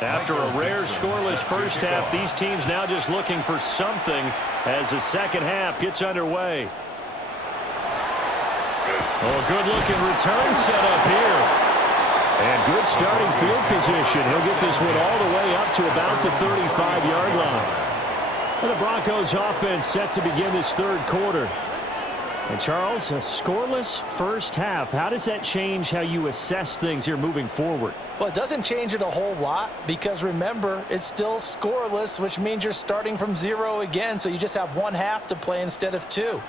After a rare scoreless first half, these teams now just looking for something as the second half gets underway. Oh, good-looking return set up here. And good starting field position. He'll get this one all the way up to about the 35-yard line. And the Broncos offense set to begin this third quarter. And Charles, a scoreless first half. How does that change how you assess things here moving forward? Well, it doesn't change it a whole lot because, remember, it's still scoreless, which means you're starting from 0 again, so you just have one half to play instead of 2.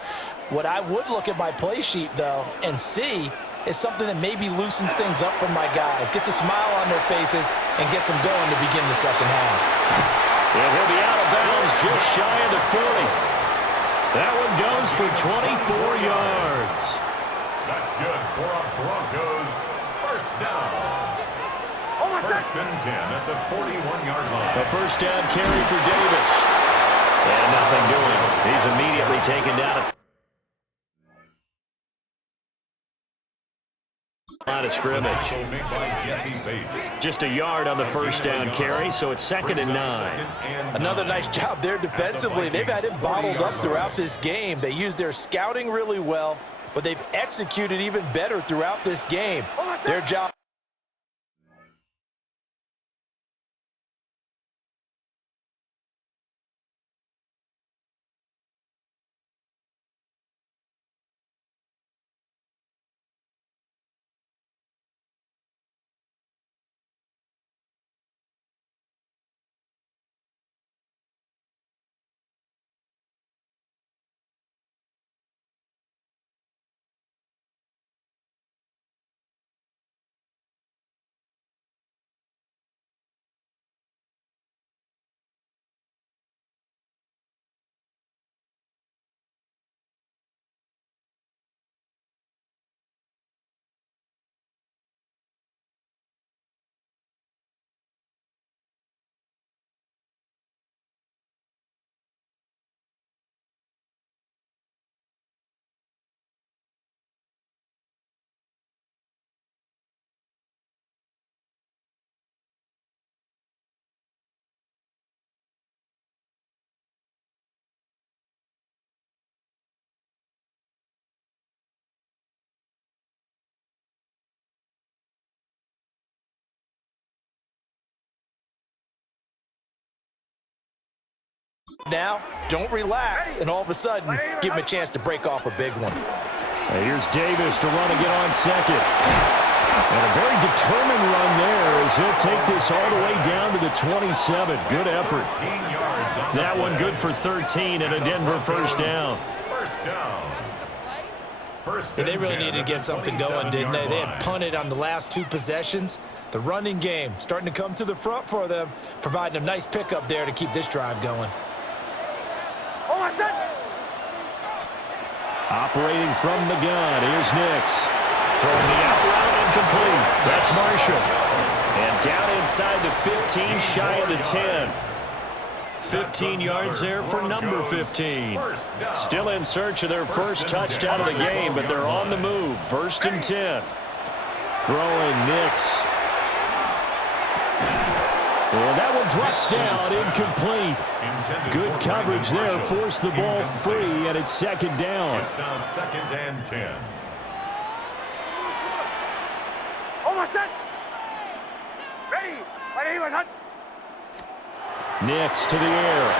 What I would look at my play sheet, though, and see is something that maybe loosens things up for my guys, gets a smile on their faces, and gets them going to begin the second half. And he'll be out of bounds just shy of the 40. That one goes for 24 yards. That's good for our Broncos. First down. First and 10 at the 41-yard line. A first down carry for Davis. And nothing doing. He's immediately taken down at line of scrimmage. Just a yard on the first down carry, so it's 2nd and 9. Another nice job there defensively. They've had it bottled up throughout this game. They used their scouting really well, but they've executed even better throughout this game. Their job. Now, don't relax, and all of a sudden, give him a chance to break off a big one. Here's Davis to run again on second. And a very determined run there as he'll take this all the way down to the 27. Good effort. That one good for 13 and a Denver first down. Yeah, they really needed to get something going, didn't they? They had punted on the last 2 possessions. The running game starting to come to the front for them, providing a nice pickup there to keep this drive going. Operating from the gun, here's Nix. Throwing the out route incomplete. That's Marshall. And down inside the 15, shy of the 10. 15 yards there for number 15. Still in search of their first touchdown of the game, but they're on the move. 1st and 10. Throwing Nix. And that one drops down, incomplete. Good coverage there, forced the ball free, and it's 2nd down. It's now 2nd and 10. Nix to the air.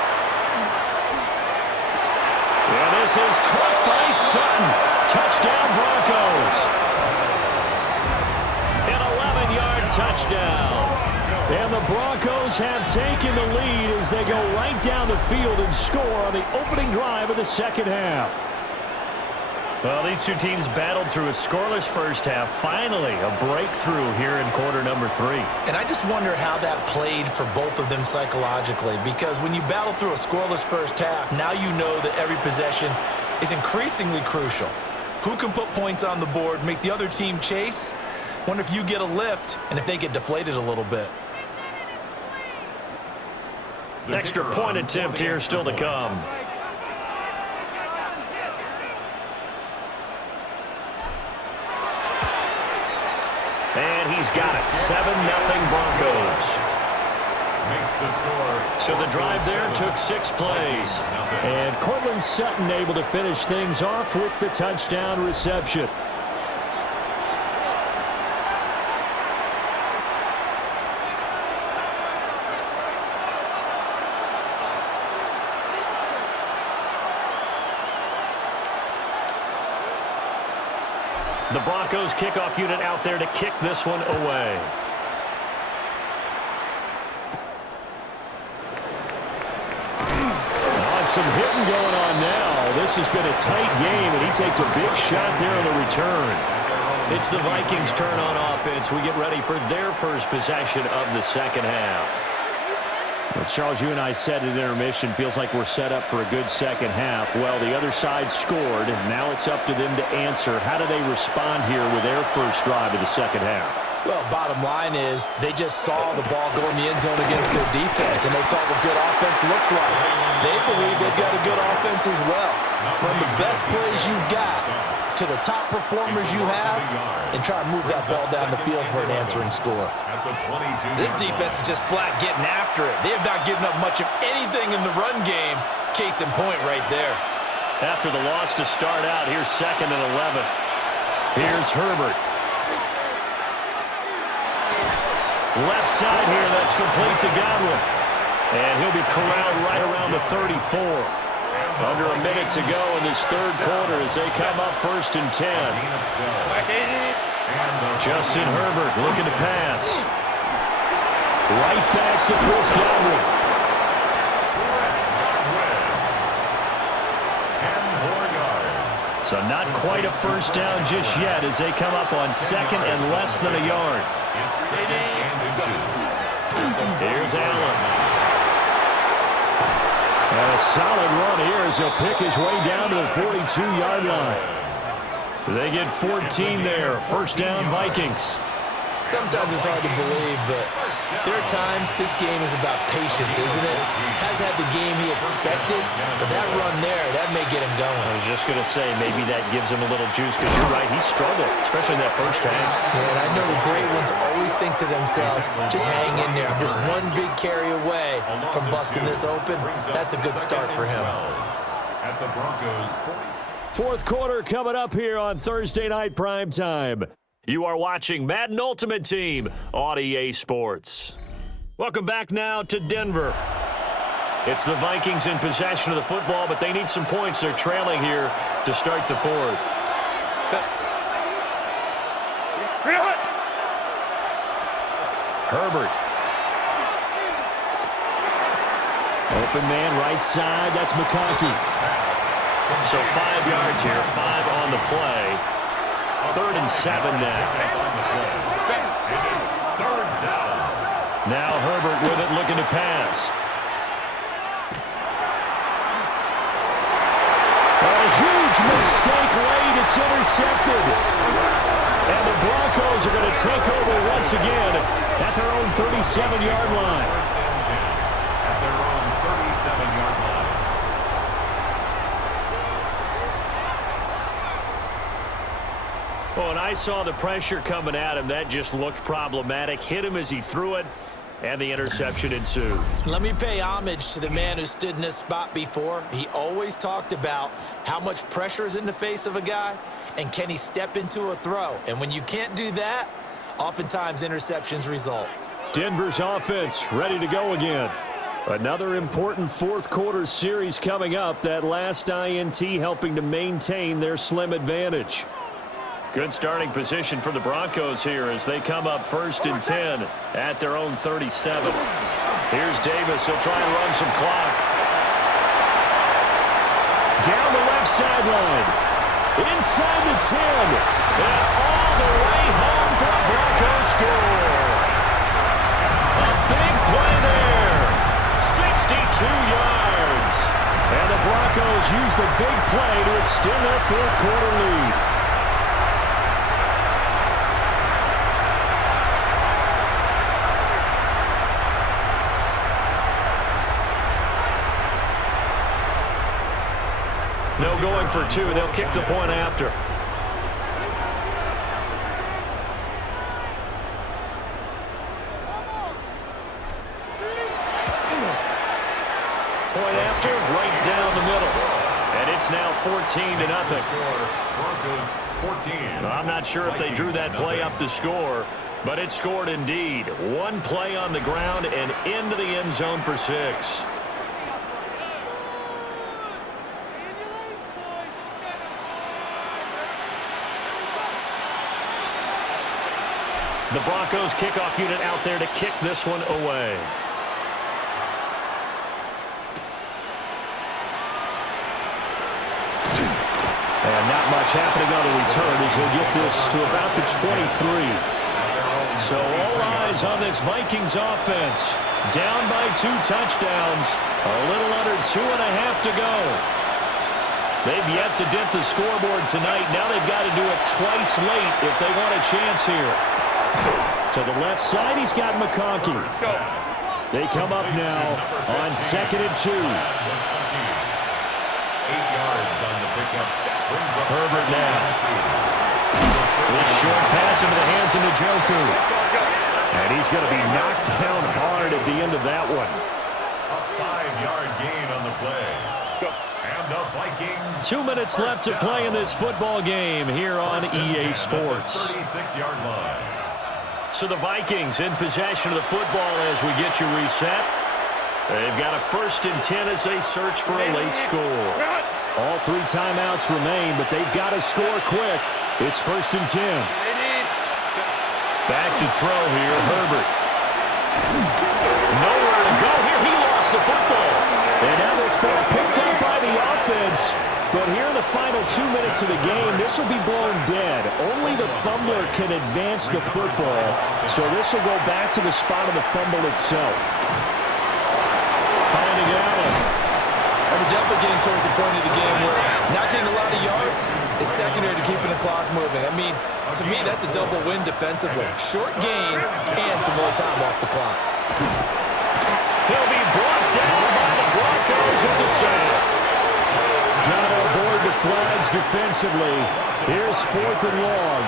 And this is caught by Sutton. Touchdown, Broncos. An 11-yard touchdown. And the Broncos have taken the lead as they go right down the field and score on the opening drive of the second half. Well, these two teams battled through a scoreless first half. Finally, a breakthrough here in quarter number 3. And I just wonder how that played for both of them psychologically, because when you battle through a scoreless first half, now you know that every possession is increasingly crucial. Who can put points on the board, make the other team chase? Wonder if you get a lift and if they get deflated a little bit. Extra point attempt here still to come. And he's got it. 7-0 Broncos. makes the score. So the drive there took 6 plays. And Cortland Sutton able to finish things off with the touchdown reception. The Broncos kickoff unit out there to kick this one away. Some hitting going on now. This has been a tight game, and he takes a big shot there on the return. It's the Vikings' turn on offense. We get ready for their first possession of the second half. Well, Charles, you and I said at intermission, feels like we're set up for a good second half. Well, the other side scored. Now it's up to them to answer. How do they respond here with their first drive of the second half? Well, bottom line is they just saw the ball go in the end zone against their defense, and they saw what good offense looks like. They believe they've got a good offense as well. Run the best plays you got to the top performers you have and try to move that ball down the field for an answering score. This defense is just flat getting after it. They have not given up much of anything in the run game. Case in point right there. After the loss to start out, here's 2nd and 11. Here's Herbert. Left side here, that's complete to Godwin. And he'll be corralled right around the 34. Under a minute to go in this third quarter as they come up 1st and 10. Justin Herbert looking to pass. Right back to Chris Godwin. So not quite a first down just yet as they come up on 2nd and less than a yard. Here's Allen. And a solid run here as he'll pick his way down to the 42-yard line. They get 14 there. First down, Vikings. Sometimes it's hard to believe, but there are times this game is about patience, isn't it? Has had the game he expected, but that run there, that may get him going. I was just going to say, maybe that gives him a little juice, because you're right, he struggled, especially in that first half. Yeah, and I know the great ones always think to themselves, just hang in there. I'm just one big carry away from busting this open. That's a good start for him. At the Broncos. Fourth quarter coming up here on Thursday Night Primetime. You are watching Madden Ultimate Team on EA Sports. Welcome back now to Denver. It's the Vikings in possession of the football, but they need some points. They're trailing here to start the fourth. Herbert. Open man right side. That's McConkey. So 5 yards here, 5 on the play. 3rd and 7 now. Now Herbert with it, looking to pass. A huge mistake late. It's intercepted. And the Broncos are going to take over once again at their own 37-yard line. At their own 37-yard line. Well, and I saw the pressure coming at him. That just looked problematic. Hit him as he threw it, and the interception ensued. Let me pay homage to the man who stood in this spot before. He always talked about how much pressure is in the face of a guy, and can he step into a throw. And when you can't do that, oftentimes interceptions result. Denver's offense ready to go again. Another important fourth quarter series coming up. That last INT helping to maintain their slim advantage. Good starting position for the Broncos here as they come up 1st and 10 at their own 37. Here's Davis. He'll try and run some clock. Down the left sideline. Inside the 10. And all the way home for a Broncos score. A big play there. 62 yards. And the Broncos use the big play to extend their fourth quarter lead. No going for 2. They'll kick the point after. It's now 14-0. Broncos 14. I'm not sure if they drew that play up to score, but it scored indeed. One play on the ground and into the end zone for 6. The Broncos kickoff unit out there to kick this one away. And not much happening on the return as he'll get this to about the 23. So all eyes on this Vikings offense. Down by 2 touchdowns. A little under 2.5 to go. They've yet to dip the scoreboard tonight. Now they've got to do it twice late if they want a chance here. To the left side, he's got McConkey. They come up now on 2nd and 2. 8 yards on the pickup. Herbert now. This short pass into the hands of Njoku. And he's going to be knocked down hard at the end of that one. A 5-yard gain on the play. And the Vikings. 2 minutes left to play in this football game here on EA Sports. 36-yard line. So the Vikings in possession of the football as we get you reset. They've got a 1st and 10 as they search for a late score. All 3 timeouts remain, but they've got to score quick. It's 1st and 10. Back to throw here, Herbert. Nowhere to go here. He lost the football. And now this ball picked up by the offense. But here in the final 2 minutes of the game, this will be blown dead. Only the fumbler can advance the football. So this will go back to the spot of the fumble itself. Finding Allen. And we're definitely getting towards the point of the game where not getting a lot of yards is secondary to keeping the clock moving. I mean, to me, that's a double win defensively. Short gain and some more time off the clock. He'll be brought down by the Broncos. It's a sack. Got to avoid the flags defensively. Here's 4th and long.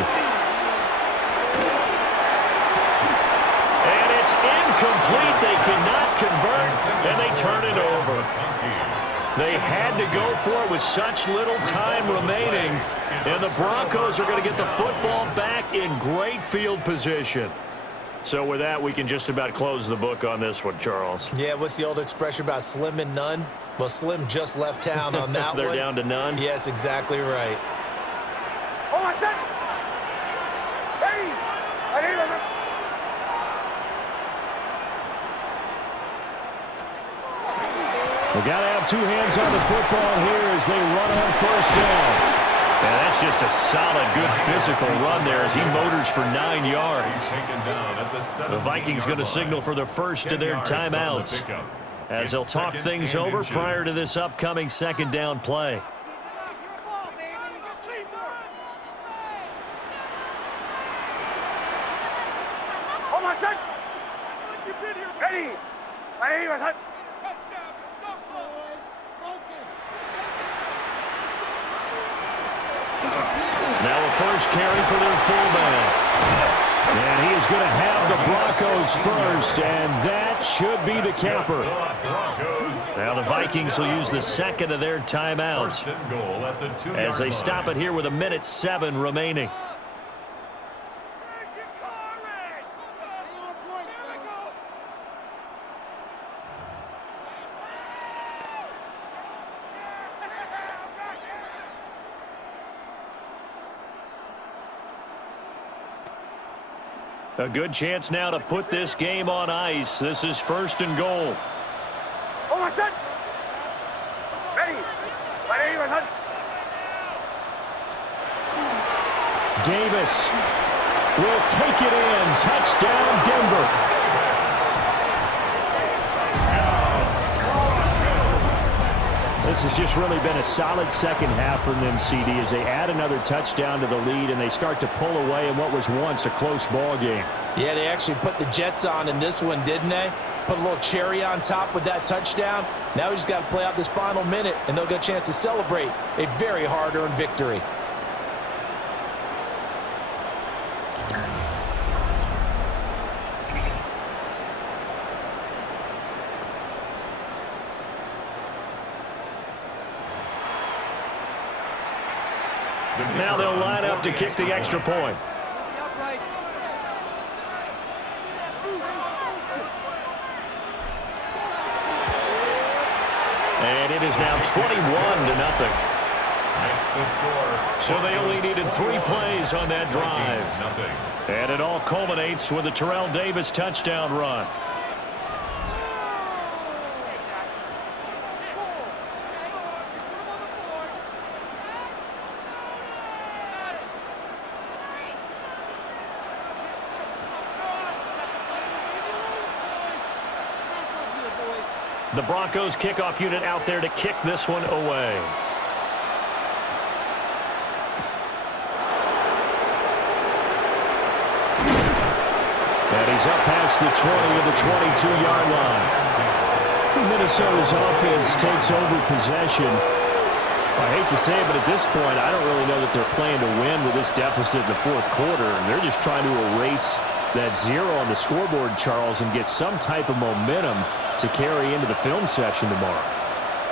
And it's incomplete. They cannot convert, and they turn it over. They had to go for it with such little time remaining, and the Broncos are going to get the football back in great field position. So with that, we can just about close the book on this one, Charles. Yeah, what's the old expression about slim and none? Well, Slim just left town on that They're one. down to none? Yes, exactly right. Oh, I said. Hey! We got to have 2 hands on the football here as they run on 1st down. And that's just a solid, good physical run there as he motors for 9 yards. The Vikings going to signal for the first of their timeouts as they'll talk things over prior to this upcoming 2nd down play. Oh, my son! Ready! Ready, my son! Now a first carry for their fullback. And he is going to have the Broncos first, and that should be the capper. Now the Vikings will use the 2nd of their timeouts as they stop it here with 1:07 remaining. A good chance now to put this game on ice. This is 1st and goal. Oh, my son! Ready! Ready, my son! Davis will take it in. Touchdown, Denver. This has just really been a solid second half from them, CD, as they add another touchdown to the lead and they start to pull away in what was once a close ball game. Yeah, they actually put the Jets on in this one, didn't they? Put a little cherry on top with that touchdown. Now we just got to play out this final minute, and they'll get a chance to celebrate a very hard-earned victory. Now they'll line up to kick the extra point. And it is now 21-0. Makes the score. So they only needed 3 plays on that drive. And it all culminates with a Terrell Davis touchdown run. The Broncos kickoff unit out there to kick this one away. And he's up past the 20 of the 22-yard line. Minnesota's offense takes over possession. I hate to say it, but at this point, I don't really know that they're playing to win with this deficit in the fourth quarter. They're just trying to erase that 0 on the scoreboard, Charles, and get some type of momentum to carry into the film session tomorrow.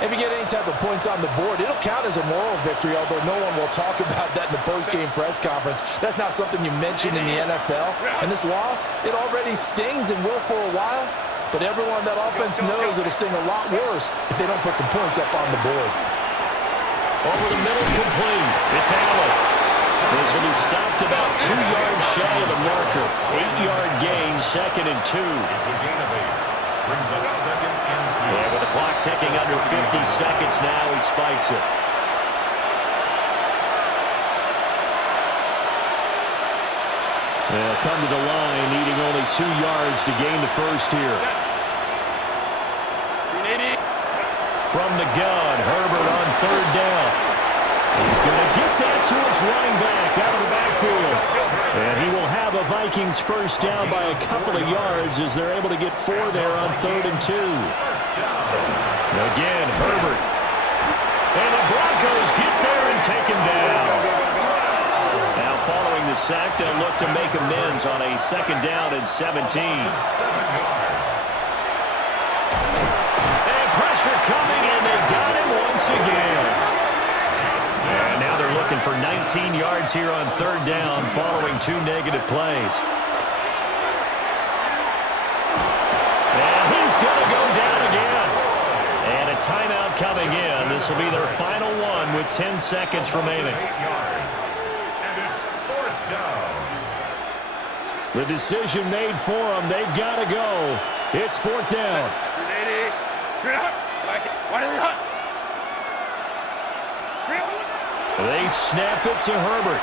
If you get any type of points on the board, it'll count as a moral victory, although no one will talk about that in the post-game press conference. That's not something you mention in the NFL. And this loss, it already stings and will for a while, but everyone on that offense knows it'll sting a lot worse if they don't put some points up on the board. Over the middle, complete. It's Allen. This will be stopped about 2 yards shy of the marker. 8-yard gain, 2nd and 2. It's a gain of 8. Brings up 2nd and 2. And with the clock ticking under 50 seconds now, he spikes it. They'll come to the line, needing only 2 yards to gain the first here. From the gun, Herbert on 3rd down. He's going to get that to his running back out of the backfield. And he will have a Vikings first down by a couple of yards as they're able to get 4 there on 3rd and 2. Again, Herbert. And the Broncos get there and take him down. Now following the sack, they'll look to make amends on a 2nd down and 17. And pressure coming, and they got him once again. And now they're looking for 19 yards here on 3rd down following 2 negative plays. And he's going to go down again. And a timeout coming in. This will be their final one with 10 seconds remaining. 8 yards. And it's 4th down. The decision made for them. They've got to go. It's 4th down. They snap it to Herbert.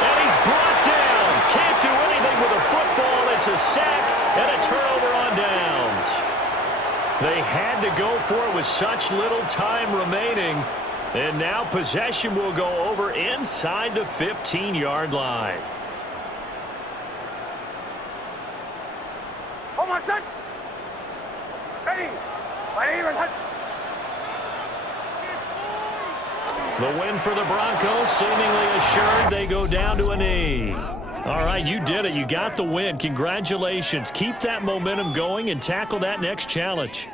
And he's brought down. Can't do anything with a football. It's a sack and a turnover on downs. They had to go for it with such little time remaining. And now possession will go over inside the 15-yard line. Oh, my son! Ready! My name is Hunt. The win for the Broncos, seemingly assured. They go down to a knee. All right, you did it. You got the win. Congratulations. Keep that momentum going and tackle that next challenge.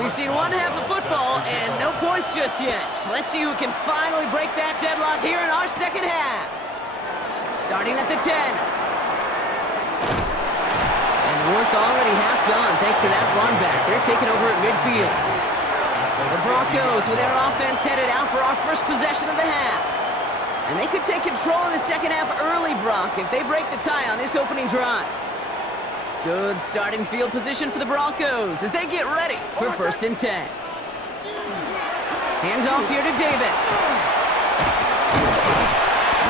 We've seen one half of football and no points just yet. Let's see who can finally break that deadlock here in our second half. Starting at the 10. And work already half done thanks to that run back. They're taking over at midfield. The Broncos with their offense headed out for our first possession of the half. And they could take control of the second half early, Brock, if they break the tie on this opening drive. Good starting field position for the Broncos as they get ready for 1st and 10. Handoff here to Davis.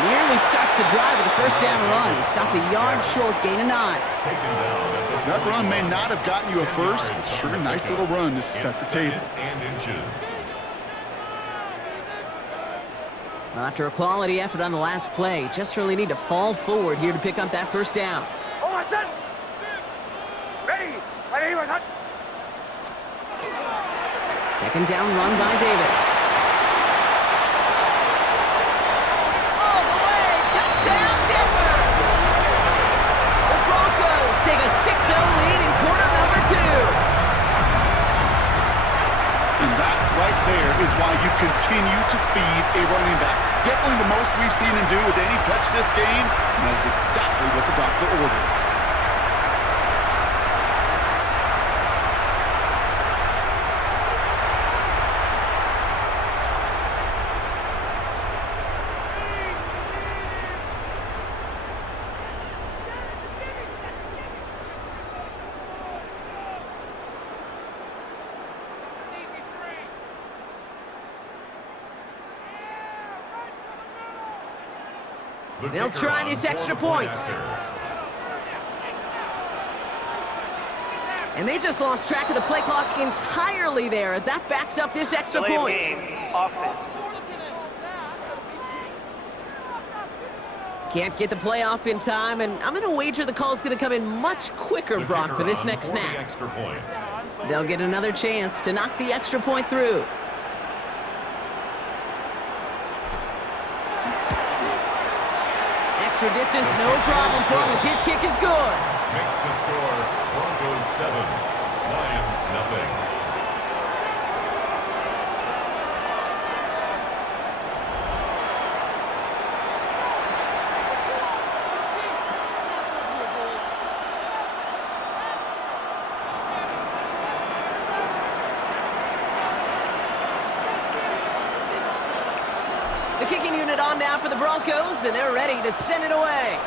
Nearly starts the drive with a first down run. He stopped a yard short, gain of 9. That run may not have gotten you a first, but sure, nice little run to set the table. Well, after a quality effort on the last play, just really need to fall forward here to pick up that first down. Second down run by Davis. All the way, touchdown Denver! The Broncos take a 6-0 lead in quarter number 2. And that right there is why you continue to feed a running back. Definitely the most we've seen him do with any touch this game, and that is exactly what the doctor ordered. They'll try this extra point. And they just lost track of the play clock entirely there as that backs up this extra point. Offense. Can't get the play off in time, and I'm going to wager the call is going to come in much quicker, Brock, for this next snap. They'll get another chance to knock the extra point through. Extra distance, no problem for him as his kick is good. Makes the score Broncos 7, Lions nothing. The kicking unit on now for the Broncos, and they're ready to send it away.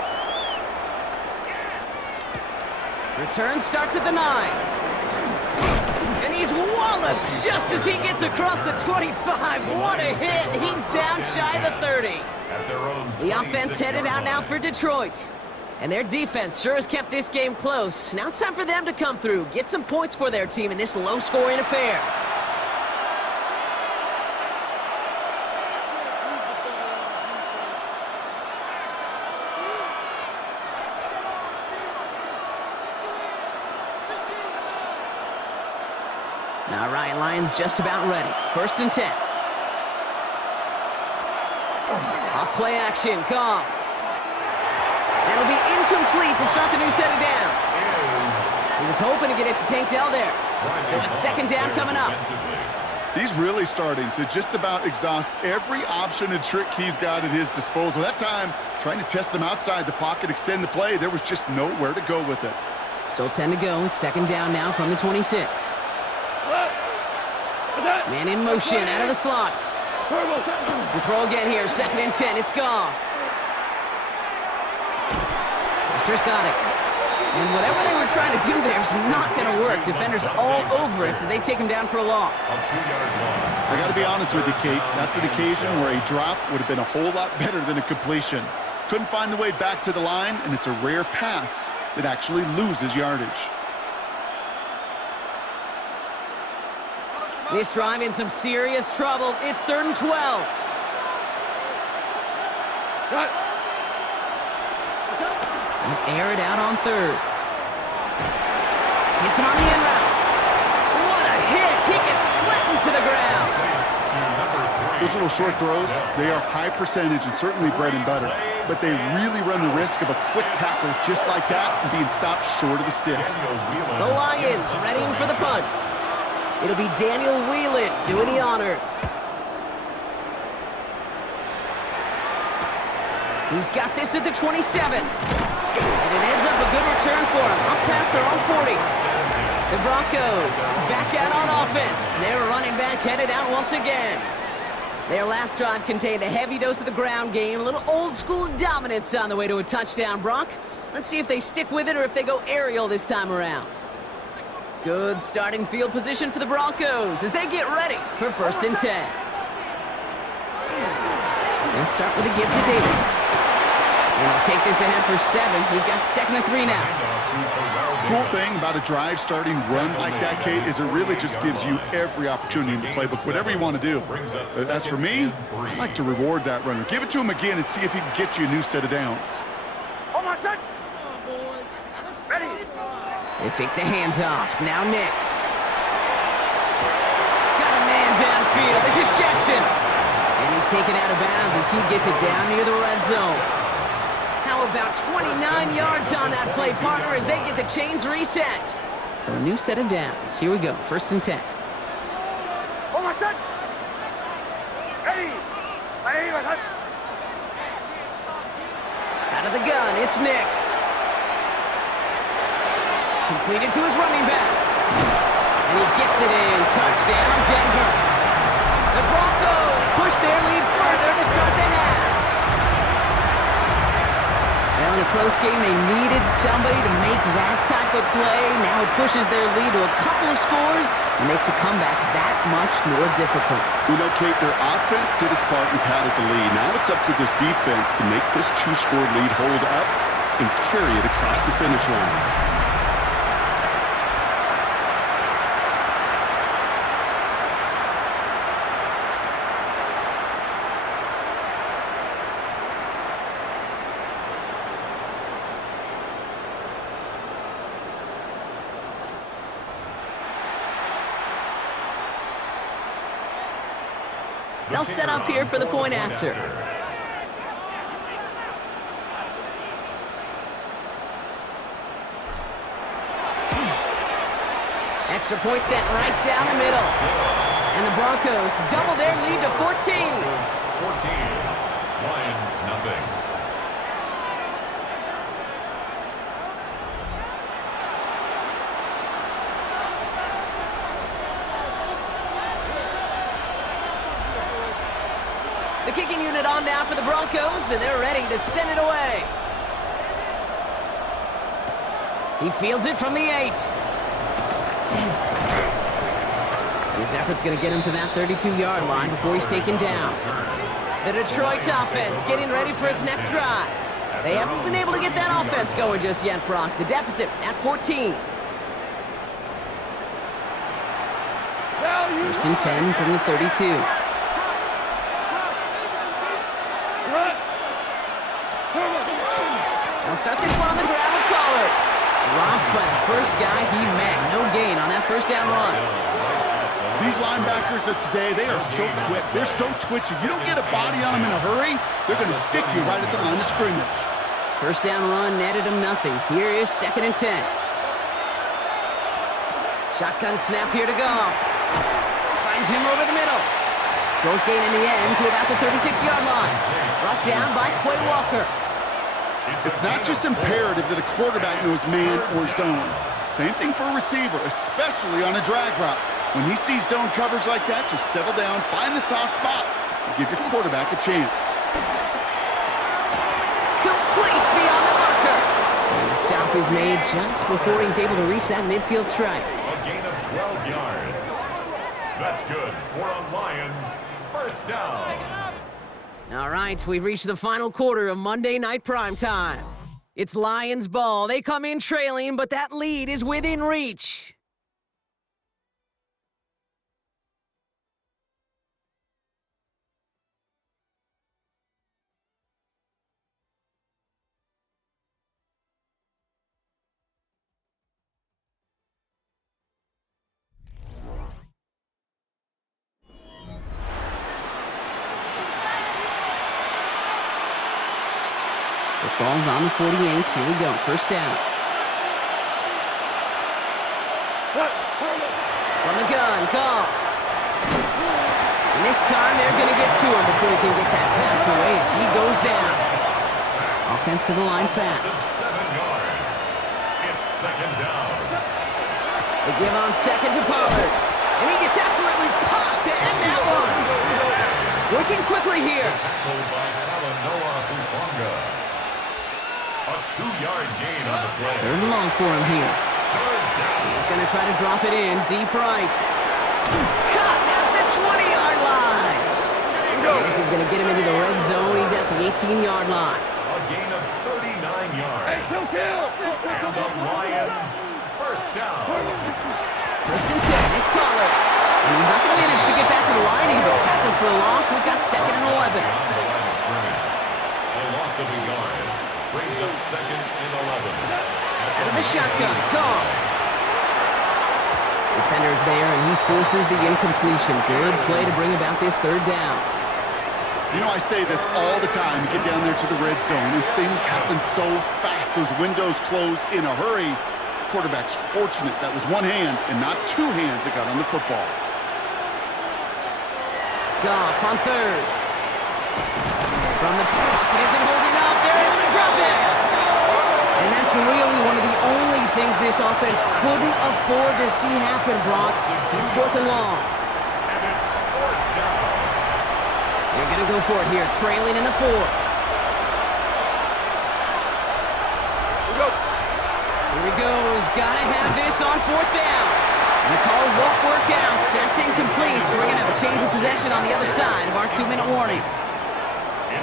Return starts at the 9. And he's walloped just as he gets across the 25. What a hit. He's down shy of the 30. The offense headed out now for Detroit. And their defense sure has kept this game close. Now it's time for them to come through, get some points for their team in this low-scoring affair. Now Ryan Lyons just about ready. 1st and 10. Off play action, Goff. That'll be incomplete to start the new set of downs. He was hoping to get it to Tank Dell there. So it's 2nd down coming up. He's really starting to just about exhaust every option and trick he's got at his disposal. That time, trying to test him outside the pocket, extend the play, there was just nowhere to go with it. Still 10 to go. 2nd down now from the 26. Man in motion out of the slot. To throw again here. 2nd and 10. It's Goff. Lester's got it. And whatever they were trying to do there is not going to work. Defenders all over it, so they take him down for a loss. I got to be honest with you, Kate. That's an occasion where a drop would have been a whole lot better than a completion. Couldn't find the way back to the line, and it's a rare pass that actually loses yardage. This drive in some serious trouble. It's 3rd and 12. He'll air it out on 3rd. Hits him on the end route. What a hit! He gets flattened to the ground. Those little short throws, they are high percentage and certainly bread and butter. But they really run the risk of a quick tackle just like that and being stopped short of the sticks. The Lions readying for the punt. It'll be Daniel Whelan doing the honors. He's got this at the 27. And it ends up a good return for him. Up past their own 40. The Broncos back out on offense. Their running back headed out once again. Their last drive contained a heavy dose of the ground game, a little old-school dominance on the way to a touchdown, Brock. Let's see if they stick with it or if they go aerial this time around. Good starting field position for the Broncos as they get ready for 1st and 10. They'll start with a give to Davis. And they'll take this ahead for 7. We've got 2nd and 3 now. Cool thing about a drive starting run like that, Kate, is it really just gives you every opportunity in the playbook, whatever you want to do. As for me, I like to reward that runner. Give it to him again and see if he can get you a new set of downs. Hold on, set. Ready. They fake the handoff. Now Nix. Got a man downfield. This is Jackson. And he's taken out of bounds as he gets it down near the red zone. How about 29 yards on that play, partner, as they get the chains reset. So a new set of downs. Here we go. 1st and 10. Hold on, set. Ready. Ready. Out of the gun, it's Nix. Completed to his running back. And he gets it in. Touchdown, Denver. The Broncos push their lead further to start the half. Now in a close game, they needed somebody to make that type of play. Now it pushes their lead to a couple of scores and makes a comeback that much more difficult. You know, Kate, their offense did its part and padded the lead. Now it's up to this defense to make this 2-score lead hold up and carry it across the finish line. They'll set up here for the point after. Extra point sent right down the middle. And the Broncos double their lead to 14. 14. Lions, nothing. The kicking unit on now for the Broncos, and they're ready to send it away. He fields it from the 8. His effort's going to get him to that 32-yard line before he's taken down. The Detroit offense getting ready for its next drive. They haven't been able to get that offense going just yet, Brock. The deficit at 14. 1st and 10 from the 32. They'll start this one on the ground with Pollard. Dropped by the first guy he met. No gain on that 1st down run. These linebackers of today, they are so quick. They're so twitchy. If you don't get a body on them in a hurry, they're going to stick you right at the line of scrimmage. 1st down run netted him nothing. Here is 2nd and 10. Shotgun snap here to Goff. Finds him over the middle. Short gain in the end to about the 36-yard line. Brought down by Quay Walker. It's not just imperative that a quarterback knows man or zone. Same thing for a receiver, especially on a drag route. When he sees zone coverage like that, just settle down, find the soft spot, and give your quarterback a chance. Complete beyond the marker. And the stop is made just before he's able to reach that midfield strike. A gain of 12 yards. That's good for a Lions 1st down. All right, we've reached the final quarter of Monday Night Primetime. It's Lions ball. They come in trailing, but that lead is within reach. Ball's on the 48. Here we go. 1st down. From the gun, Goff. And this time they're going to get to him before he can get that pass away as he goes down. Offense to the line fast. 7 yards. It's second down. They give on second to Pollard. And he gets absolutely popped to end that one. Working quickly here. Tackled by Talanoa Hufanga. A 2-yard gain on the play. Third and long for him here. Third down. He's going to try to drop it in deep right. Caught at the 20-yard line. And this is going to get him into the red zone. He's at the 18-yard line. A gain of 39 yards. And the Lions first down. First and 10, it's Pollard. And he's not going to manage to get back to the line even. Tackled for a loss. We've got second and 11. Beyond the line of scrimmage. A loss of a yard. Brings up second and 11. Out of the shotgun. Goff. Defender's there, and he forces the incompletion. Good play to bring about this third down. You know, I say this all the time. You get down there to the red zone, and things happen so fast. Those windows close in a hurry. The quarterback's fortunate that was one hand and not two hands that got on the football. Goff on third. From the pocket, isn't holding up. They're able to drop it. And that's really one of the only things this offense couldn't afford to see happen, Brock. It's fourth and long. And it's fourth down. They're going to go for it here, trailing in the fourth. Here he goes. Got to have this on fourth down. And the call won't work out. That's incomplete. So we're going to have a change of possession on the other side of our 2-minute warning.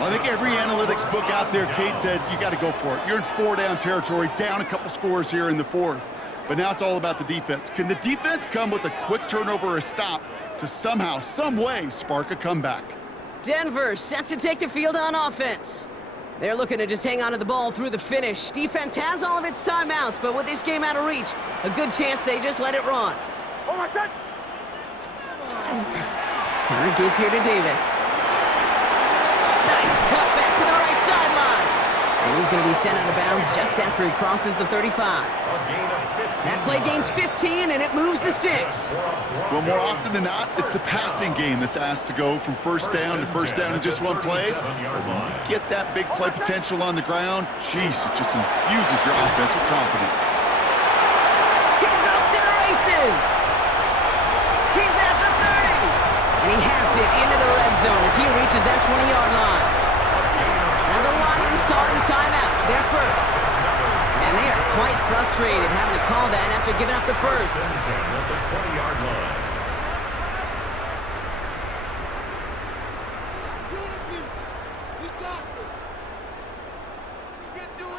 Well, I think every analytics book out there, Kate, said you got to go for it. You're in 4-down territory, down a couple scores here in the fourth. But now it's all about the defense. Can the defense come with a quick turnover or a stop to somehow, some way, spark a comeback? Denver set to take the field on offense. They're looking to just hang on to the ball through the finish. Defense has all of its timeouts, but with this game out of reach, a good chance they just let it run. Counter give here to Davis. Nice cut back to the right sideline. And he's going to be sent out of bounds just after he crosses the 35. That play gains 15, and it moves the sticks. Well, more often than not, it's the passing game that's asked to go from first down in just one play. Get that big play potential on the ground. Jeez, it just infuses your offense with confidence. He's off to the races. He's at the 30. And he has it into the red zone as he reaches that 20-yard line. Now the Lions calling timeout. They're first. And they are quite frustrated having to call that after giving up the first. At the 20-yard line.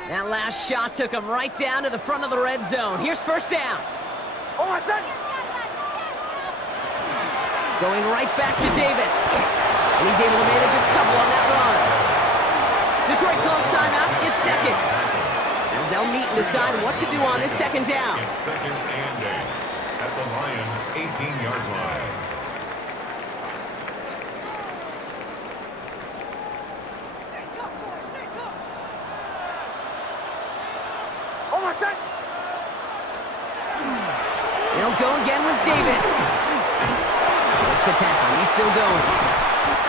That last shot took him right down to the front of the red zone. Here's first down. Going right back to Davis. And he's able to manage a couple on that run. Detroit calls timeout. It's second. As they'll meet and decide what to do on this second down. It's second and 8 at the Lions' 18-yard line. They'll go again with Davis. Breaks a tackle. He's still going.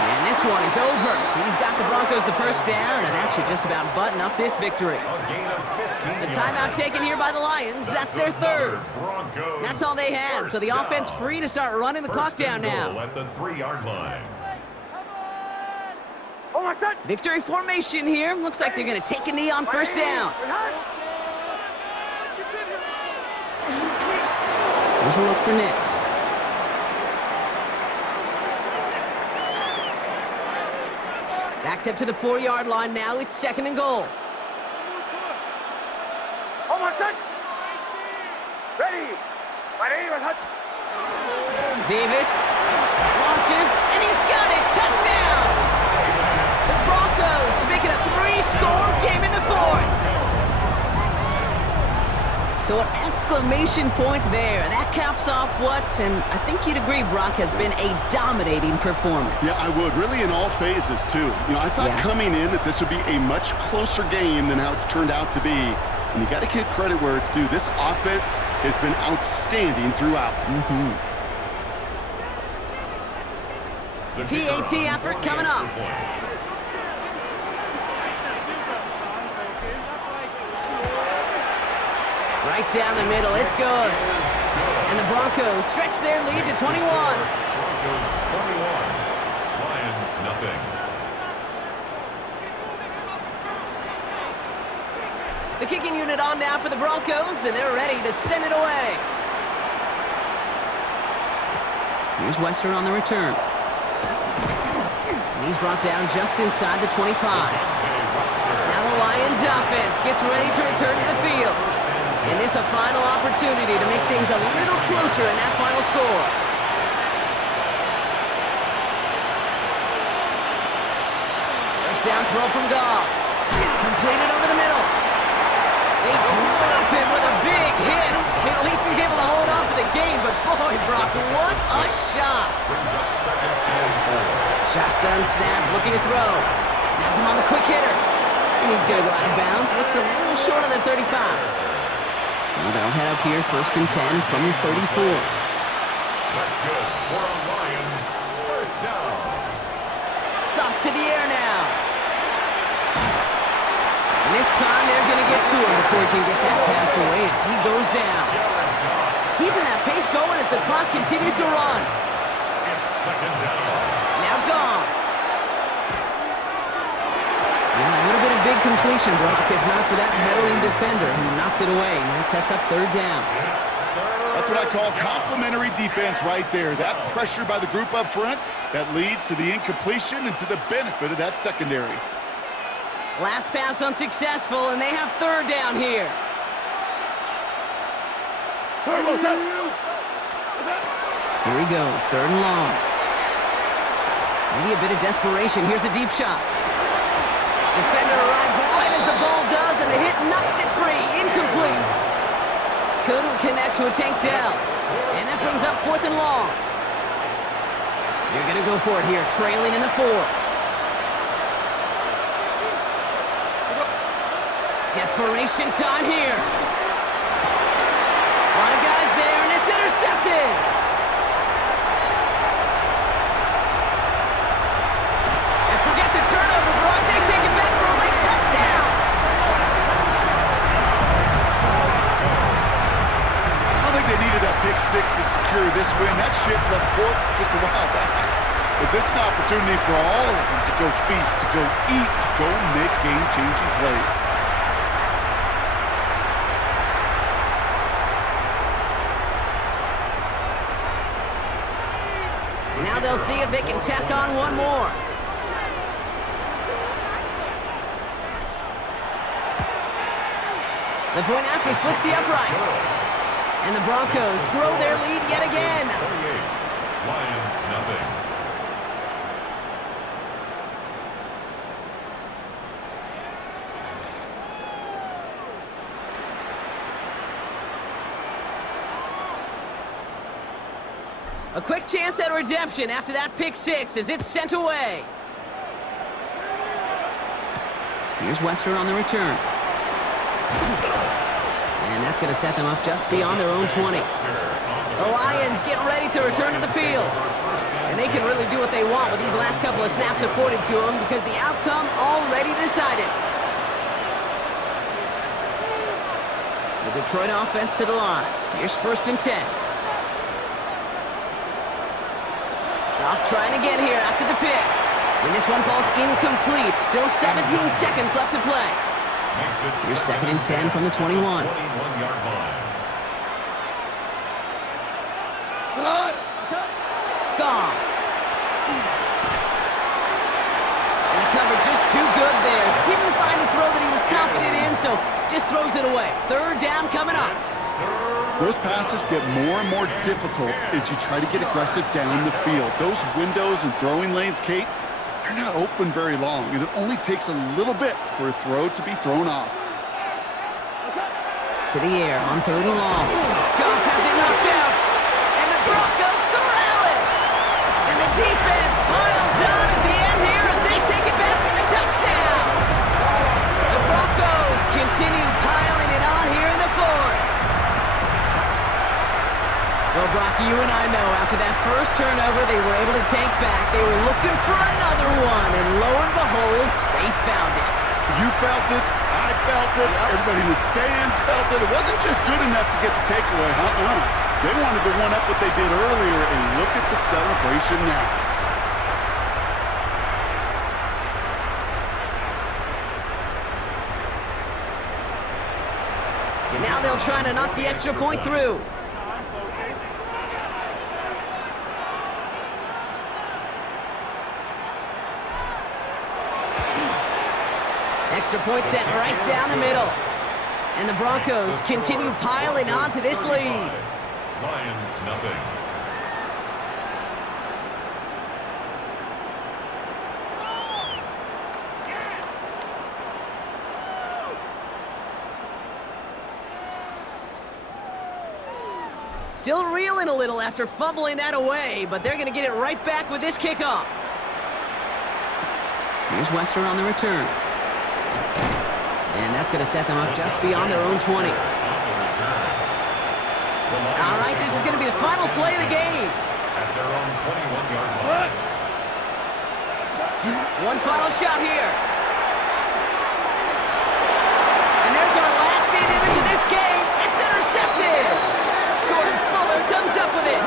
And this one is over. He's got the Broncos the first down, and that should just about button up this victory. A gain of 15 The timeout taken here by the Lions. That's their third. Broncos. That's all they had. So the offense free to start running the clock down now. At the 3-yard line. Victory formation here. Looks like they're going to take a knee on first down. Here's a look for Nix. Backed up to the 4-yard line now. It's second and goal. Davis launches, and he's got it. Touchdown! The Broncos make it a 3-score game in the fourth. So an exclamation point there. That caps off what, and I think you'd agree, Brock, has been a dominating performance. Yeah, I would. Really in all phases, too. You know, I thought coming in that this would be a much closer game than how it's turned out to be. And you got to give credit where it's due. This offense has been outstanding throughout. The kicker PAT on effort 40 coming extra up. point. Right down the middle, it's good. And the Broncos stretch their lead to 21. Broncos 21, Lions nothing. The kicking unit on now for the Broncos, and they're ready to send it away. Here's Wester on the return. And he's brought down just inside the 25. Now the Lions offense gets ready to return to the field. And this a final opportunity to make things a little closer in that final score. First down throw from Goff. Completed over the middle. They drop him with a big hit. At least he's able to hold on for the game, but boy, Brock, what a shot. Brings up 2nd and 4. Shotgun snap, looking to throw. Has him on the quick hitter. And he's going to go out of bounds. Looks a little short of the 35. So they'll head up here, 1st and 10 from the 34. That's good. For our Lions, first down. Goff to the air now. And this time they're going to get to him before he can get that pass away as he goes down. Keeping that pace going as the clock continues to run. It's 2nd down. Now Goff. Yeah, a little bit of big completion, Brock, if not for that meddling defender who knocked it away. And that sets up 3rd down. That's what I call complimentary defense right there. That pressure by the group up front, that leads to the incompletion and to the benefit of that secondary. Last pass unsuccessful, and they have 3rd down here. Here he goes, 3rd and long. Maybe a bit of desperation. Here's a deep shot. Defender arrives right as the ball does, and the hit knocks it free. Incomplete. Couldn't connect to a tank down. And that brings up 4th and long. You're going to go for it here, trailing in the 4th. Desperation time here. A lot of guys there, and it's intercepted. And forget the turnover, Brock. They take it back for a late touchdown. I think they needed that pick 6 to secure this win. That ship left port just a while back. But this is an opportunity for all of them to go feast, to go eat, to go make game-changing plays. Now they'll see if they can tack on one more. The point after splits the uprights. And the Broncos grow their lead yet again. 28, Lions nothing. A quick chance at redemption after that pick 6 as it's sent away. Here's Wester on the return. And that's going to set them up just beyond their own 20. The Lions get ready to return to the field. And they can really do what they want with these last couple of snaps afforded to them because the outcome already decided. The Detroit offense to the line. Here's 1st and 10. Goff trying again here after the pick. And this one falls incomplete. Still 17 seconds left to play. Here's 2nd and 10 from the 21. 21-yard line. Goff. And the cover just too good there. Didn't find the throw that he was confident in, so just throws it away. 3rd down coming up. Those passes get more and more difficult as you try to get aggressive down the field. Those windows and throwing lanes, Kate, they're not open very long, and it only takes a little bit for a throw to be thrown off. To the air on 3rd and long. Goff has it knocked out, and the Broncos corral it. And the defense piles on at the end here as they take it back for the touchdown. The Broncos continue piling it on here in the 4th. Well, Brock, you and I know after After that first turnover, they were able to take back. They were looking for another one, and lo and behold, they found it. You felt it. I felt it. Everybody in the stands felt it. It wasn't just good enough to get the takeaway. They wanted to one-up what they did earlier, and look at the celebration now. Now they'll try to knock the extra point through. Extra point set right down the middle. And the Broncos continue piling on to this lead. Lions nothing. Still reeling a little after fumbling that away, but they're going to get it right back with this kickoff. Here's Wester on the return. And that's going to set them up just beyond their own 20. All right, this is going to be the final play of the game. At their own 21-yard line. One final shot here. And there's our last-stand image of this game. It's intercepted. Jordan Fuller comes up with it.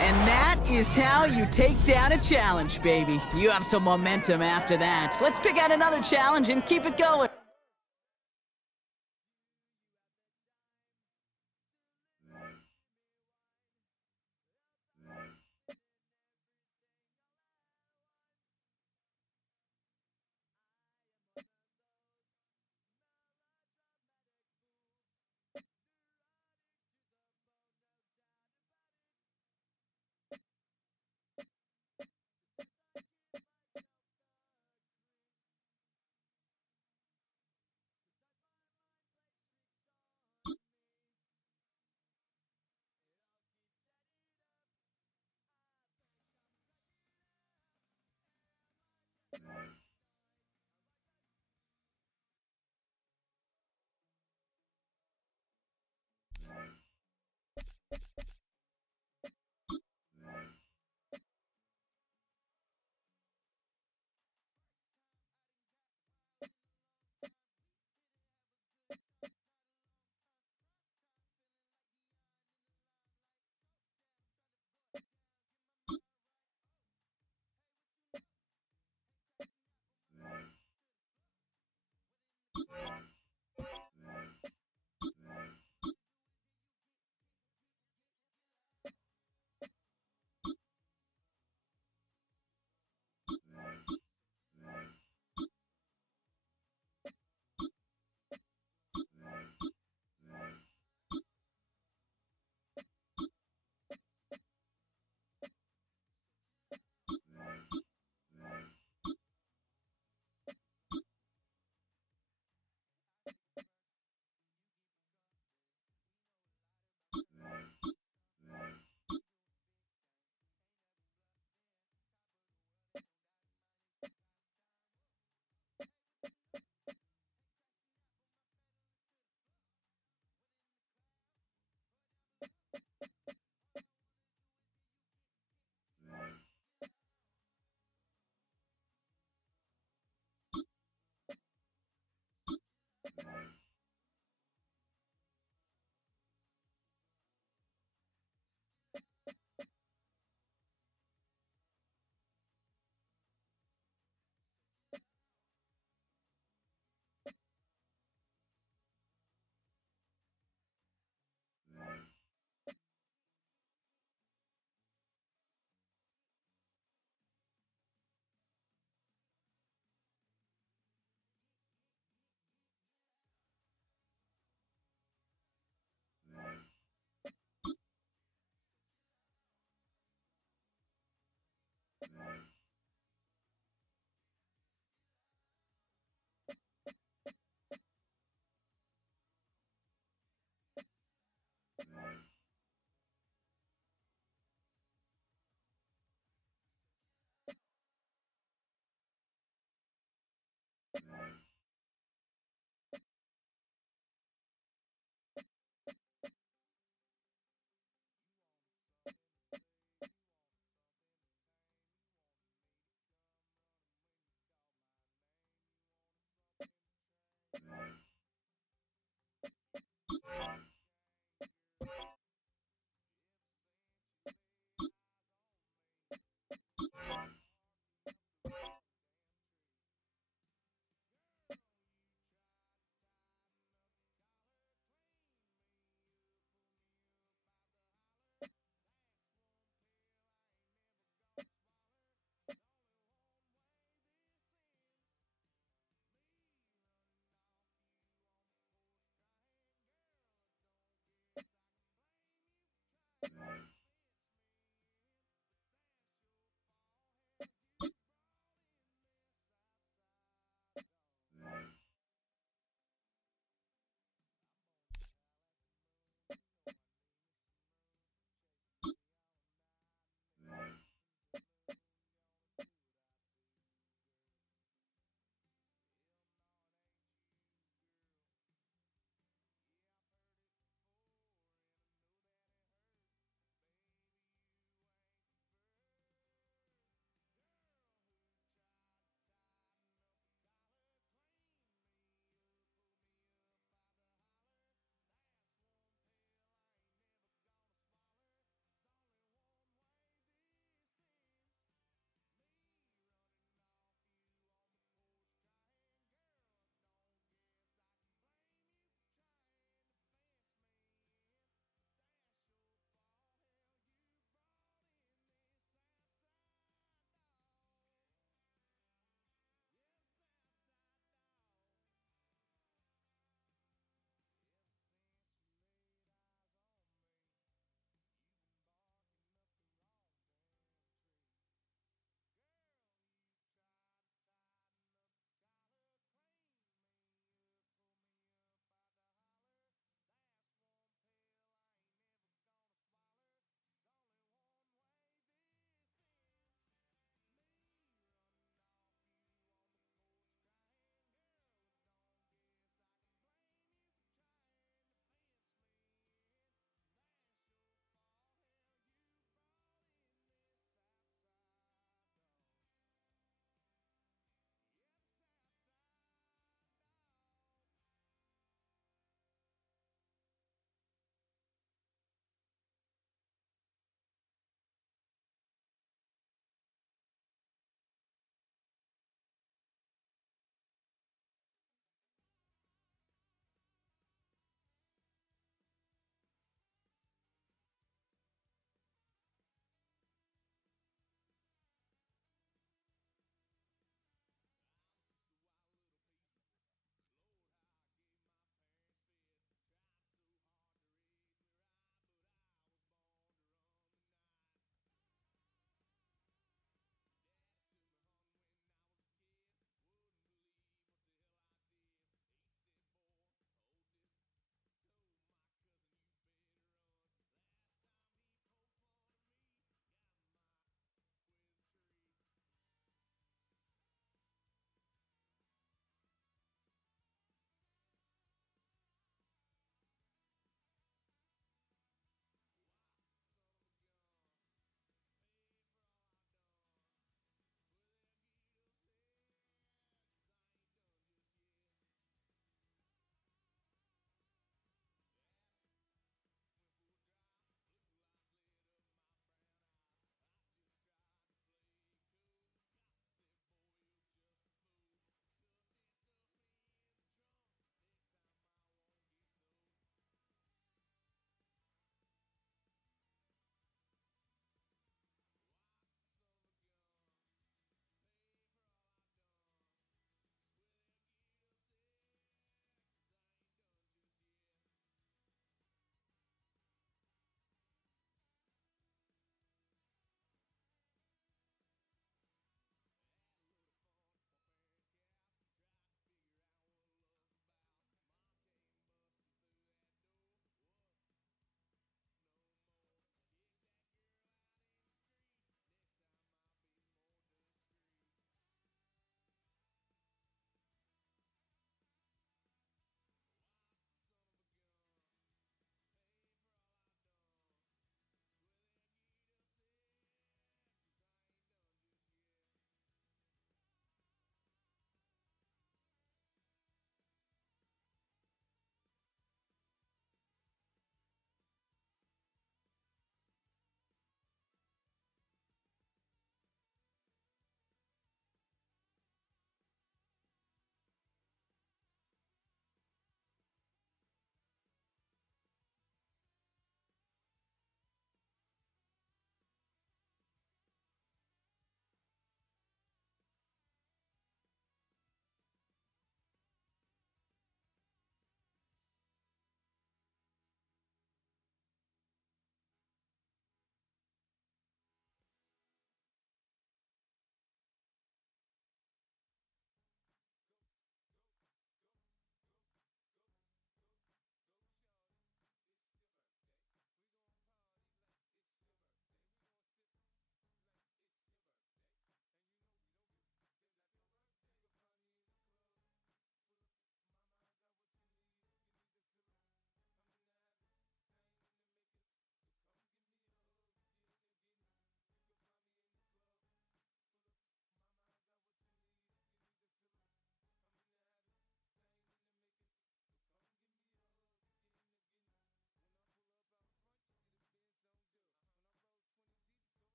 And that is how you take down a challenge, baby. You have some momentum after that. Let's pick out another challenge and keep it going.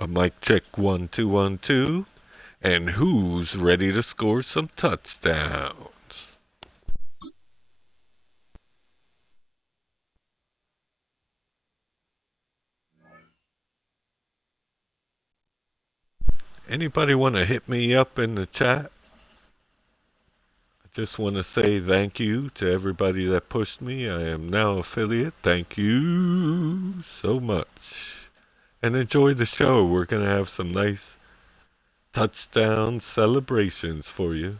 A mic check 1 2 1 2. And who's ready to score some touchdowns? Anybody want to hit me up in the chat? I just want to say thank you to everybody that pushed me. I am now affiliate. Thank you so much. And enjoy the show. We're going to have some nice touchdown celebrations for you.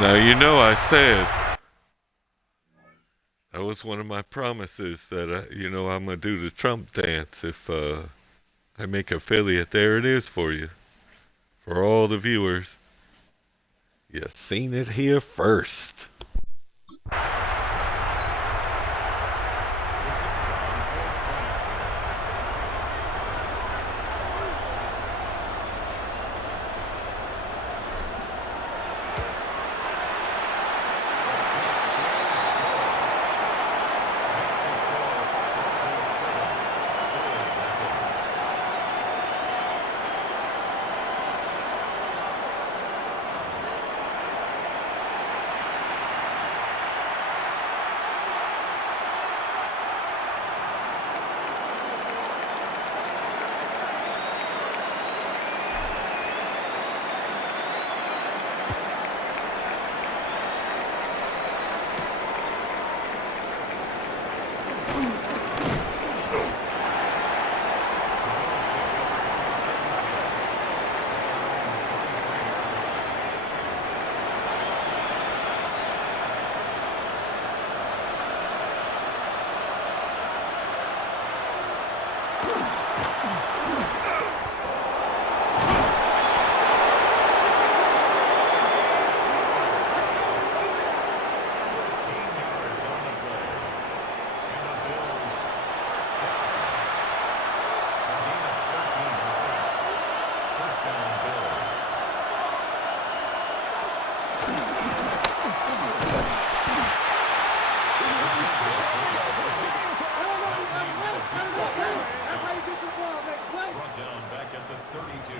Now, you know, I said that was one of my promises that, I'm going to do the Trump dance if I make affiliate. There it is for you. For all the viewers. You seen it here first. Brought down back at the 32.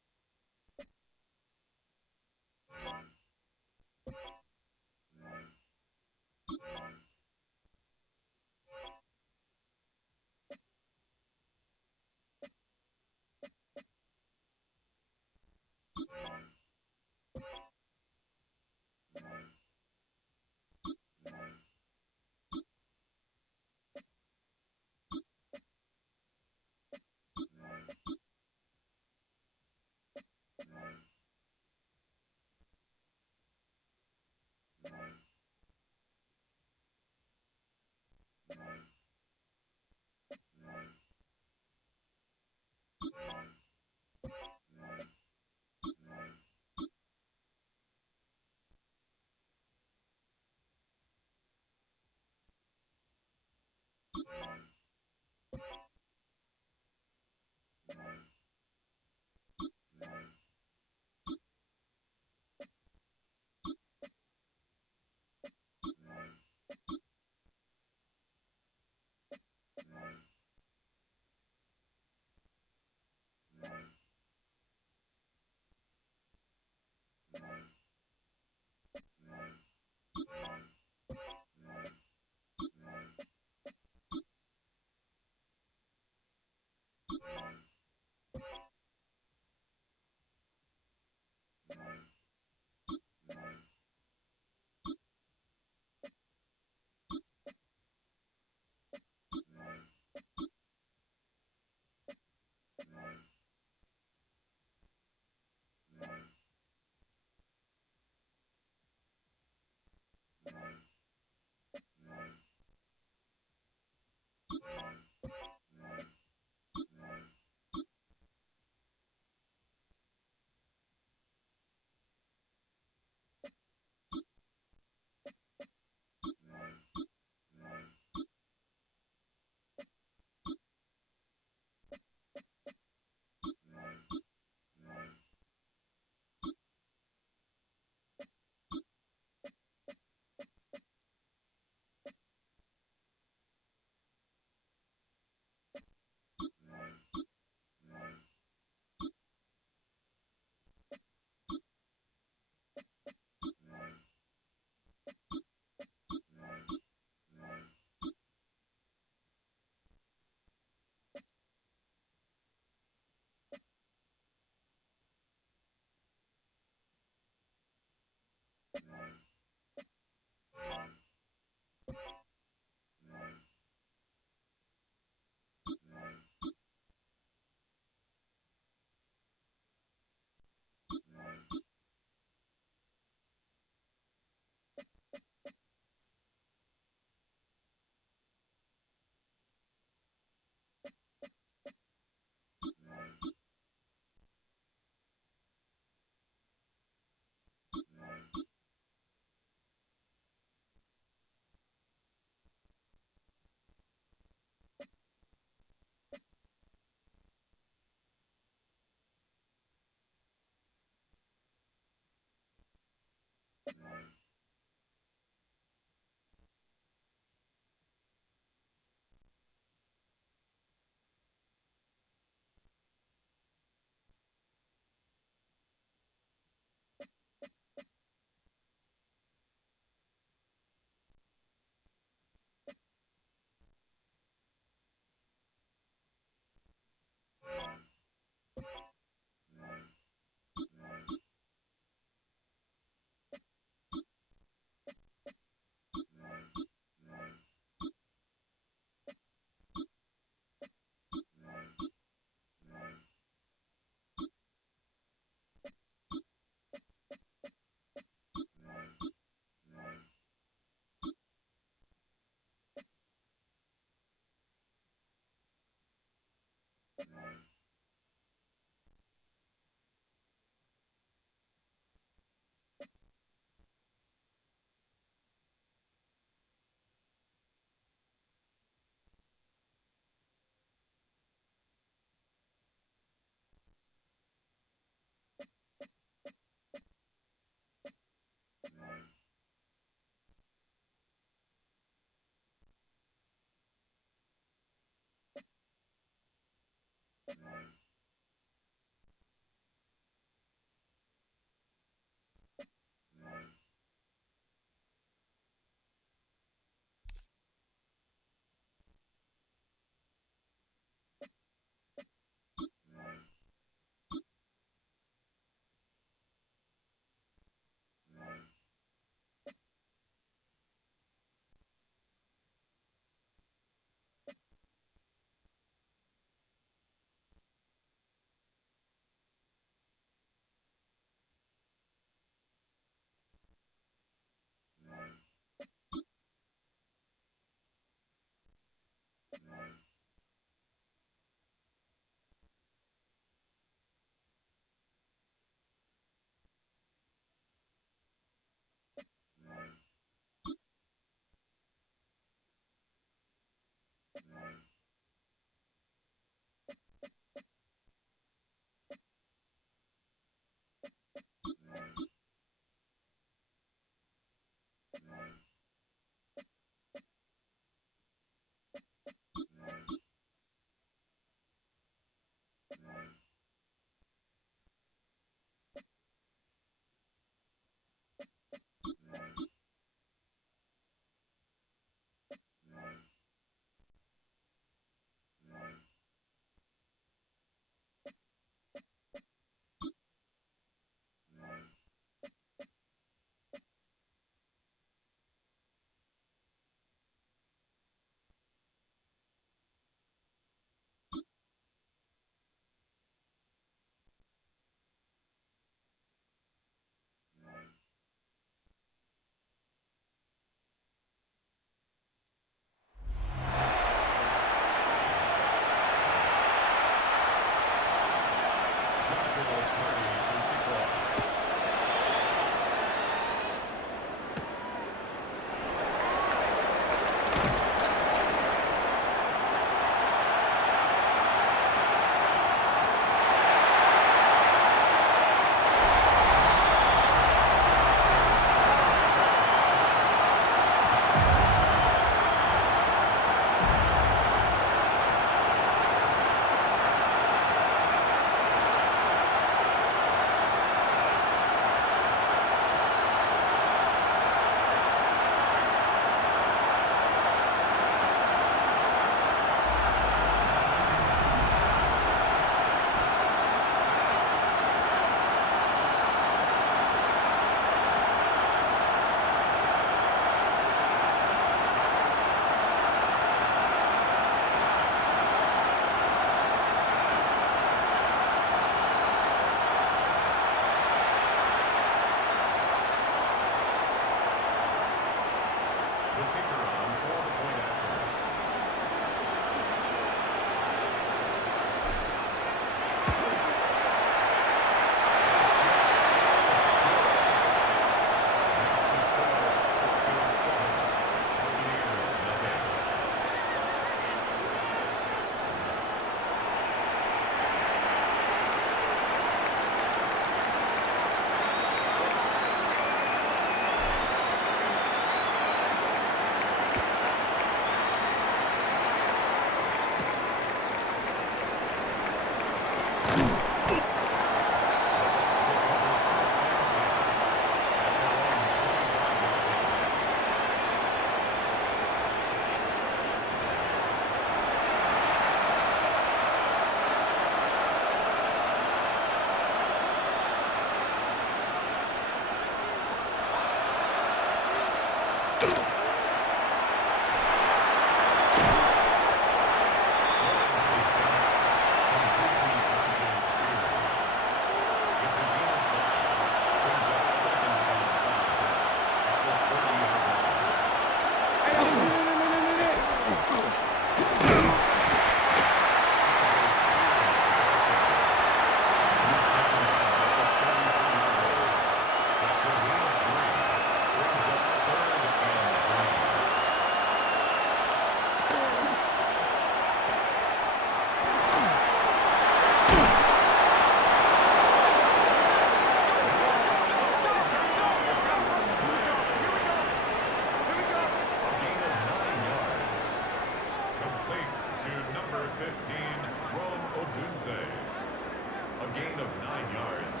A gain of 9 yards.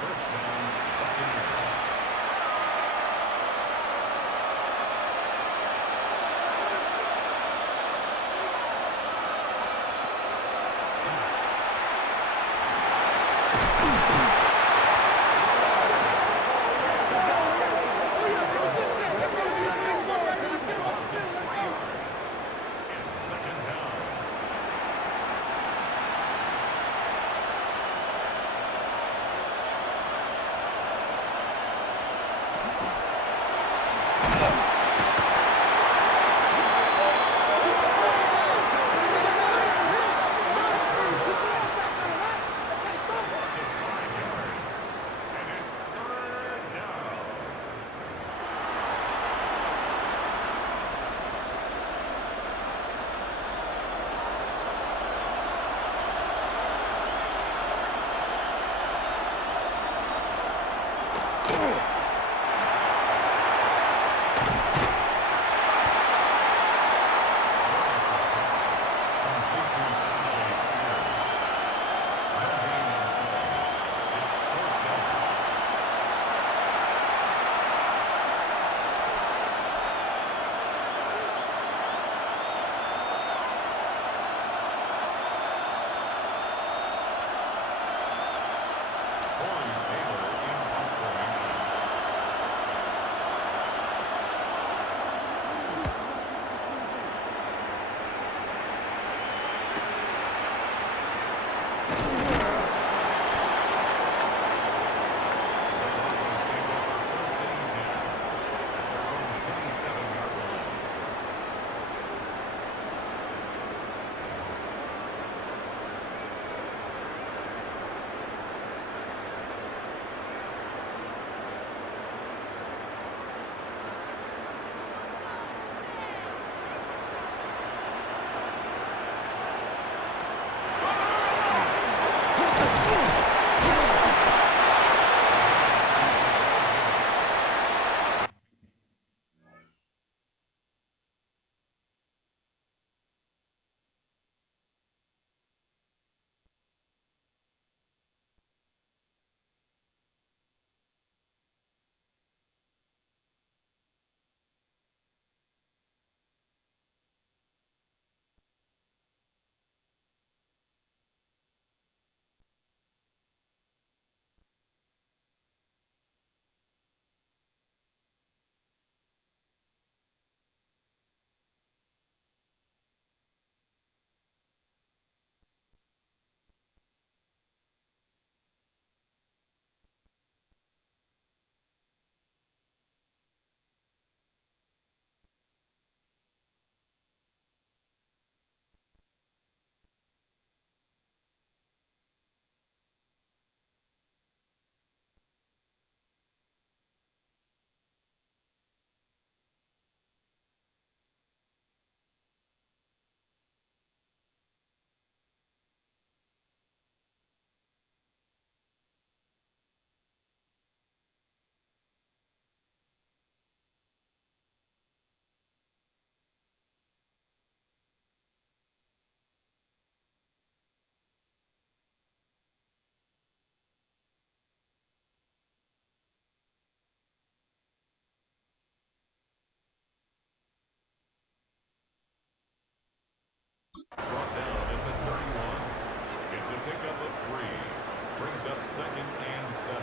First down, Buccaneers. Brought down at the 31. It's a pickup of 3. Brings up 2nd and 7.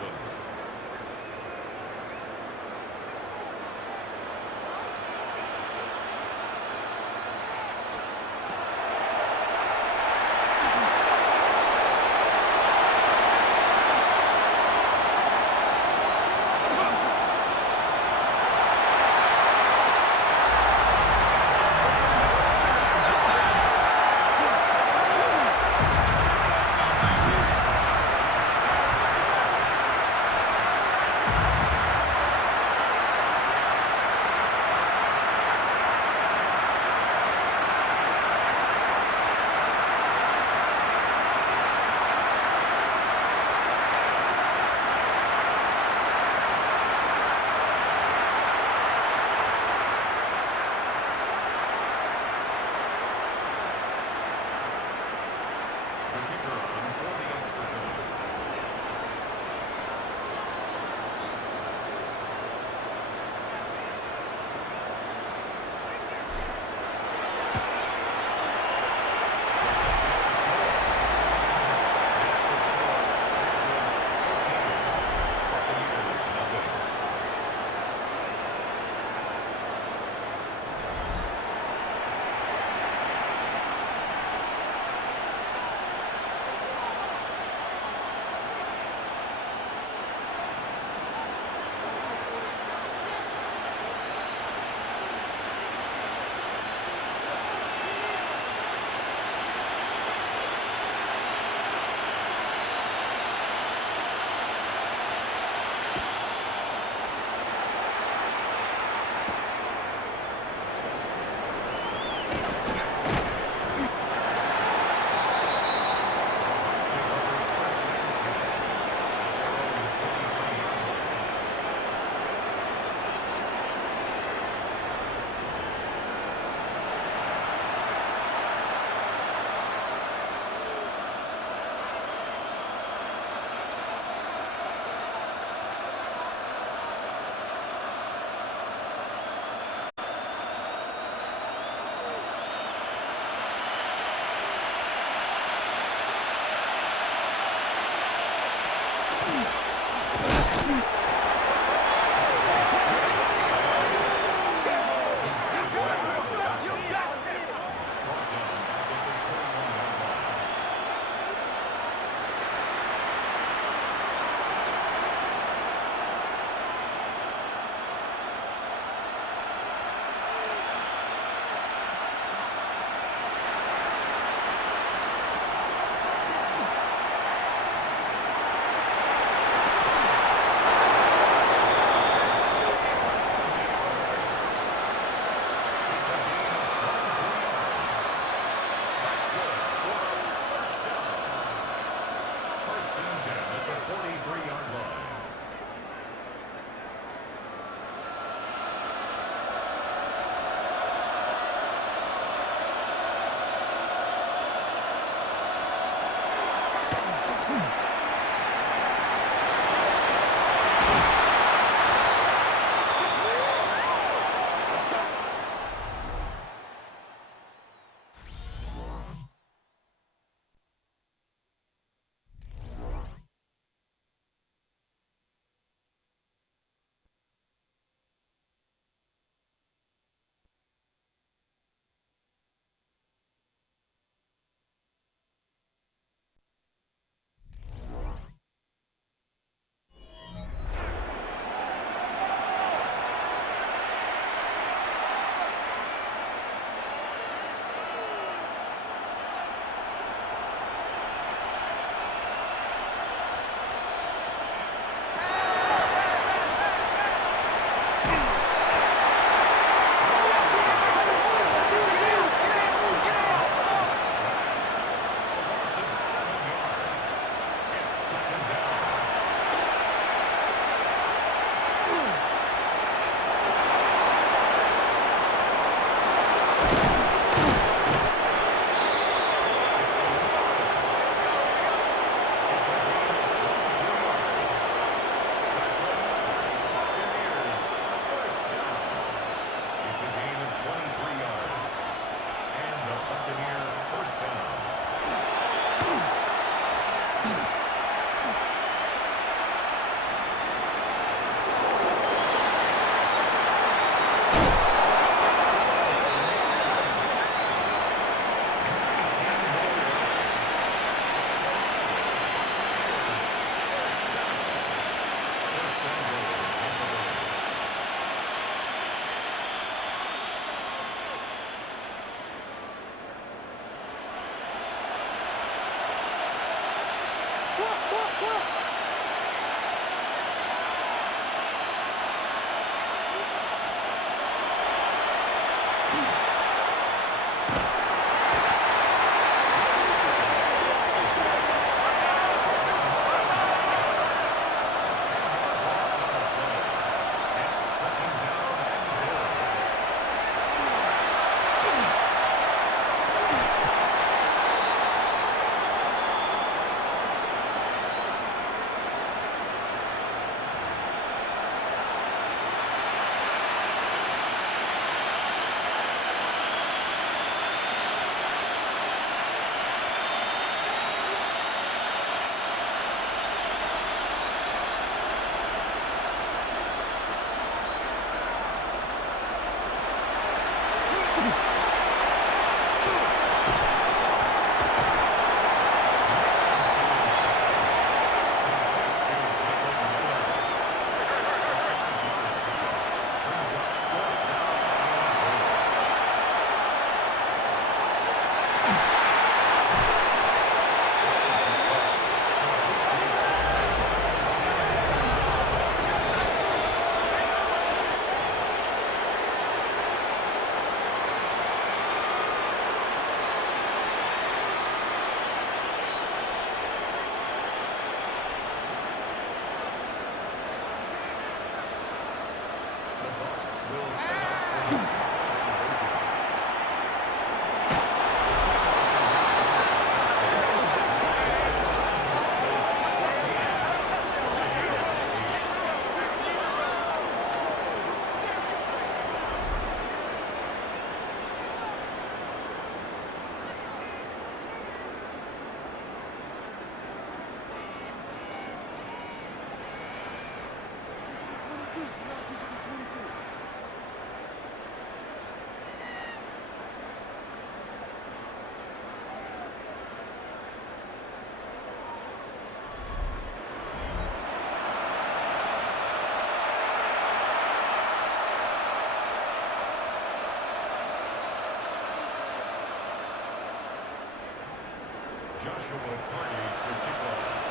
Joshua Carney to kick off.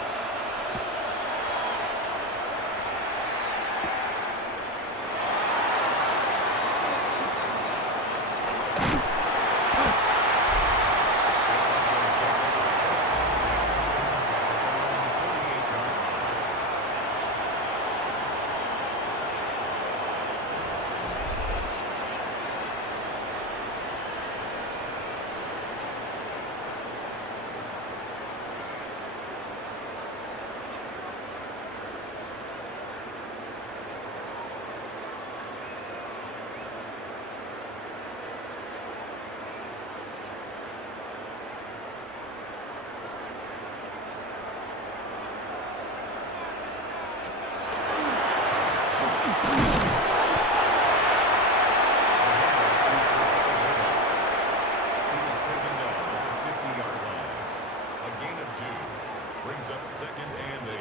Brings up 2nd and 8.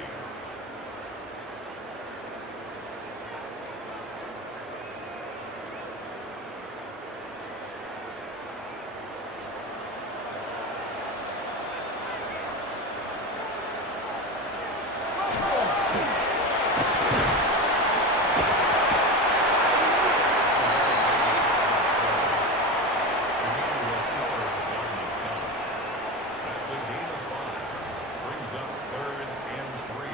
That's a gain of 5. Brings up 3rd and 3.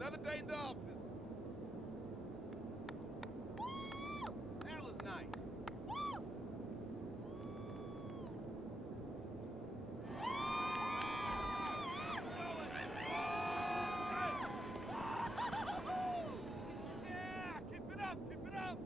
Another day in the office. That was nice. Yeah, keep it up, keep it up.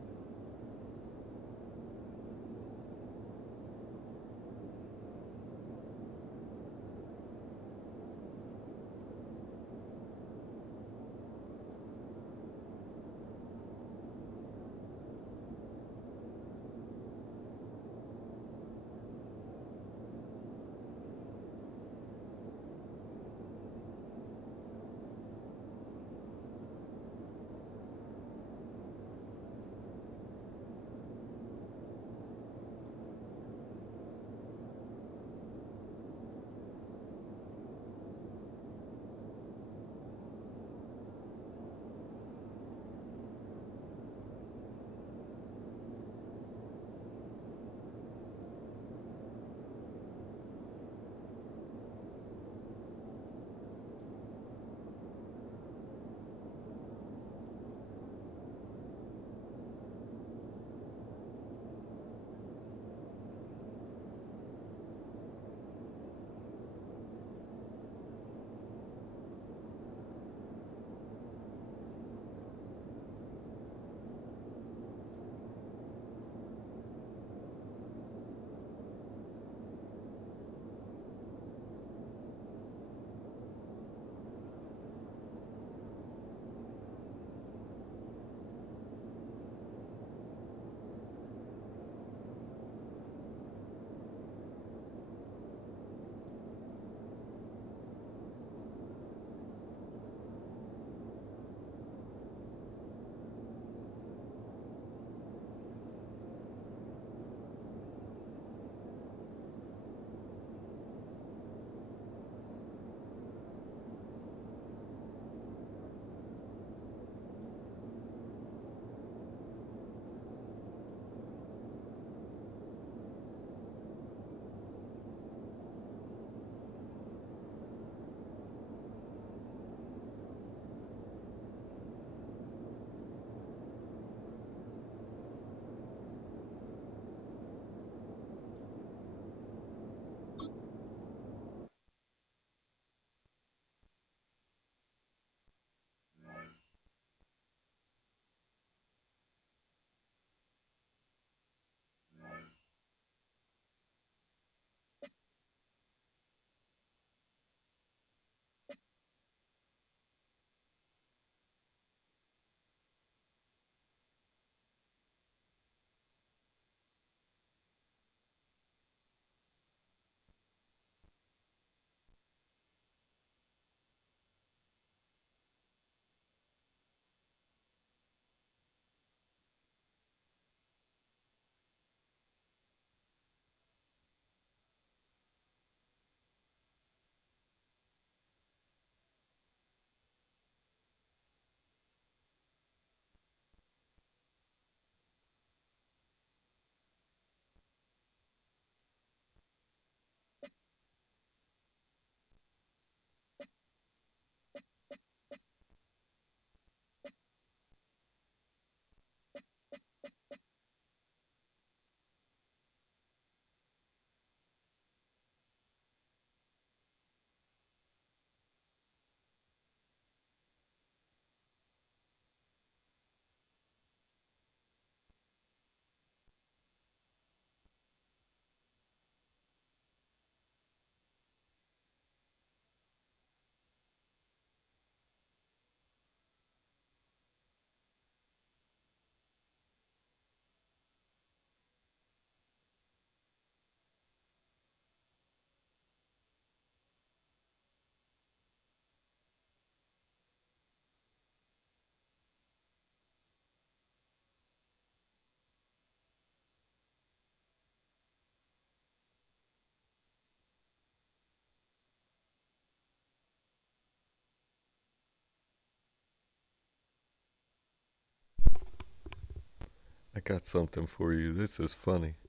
I got something for you. This is funny.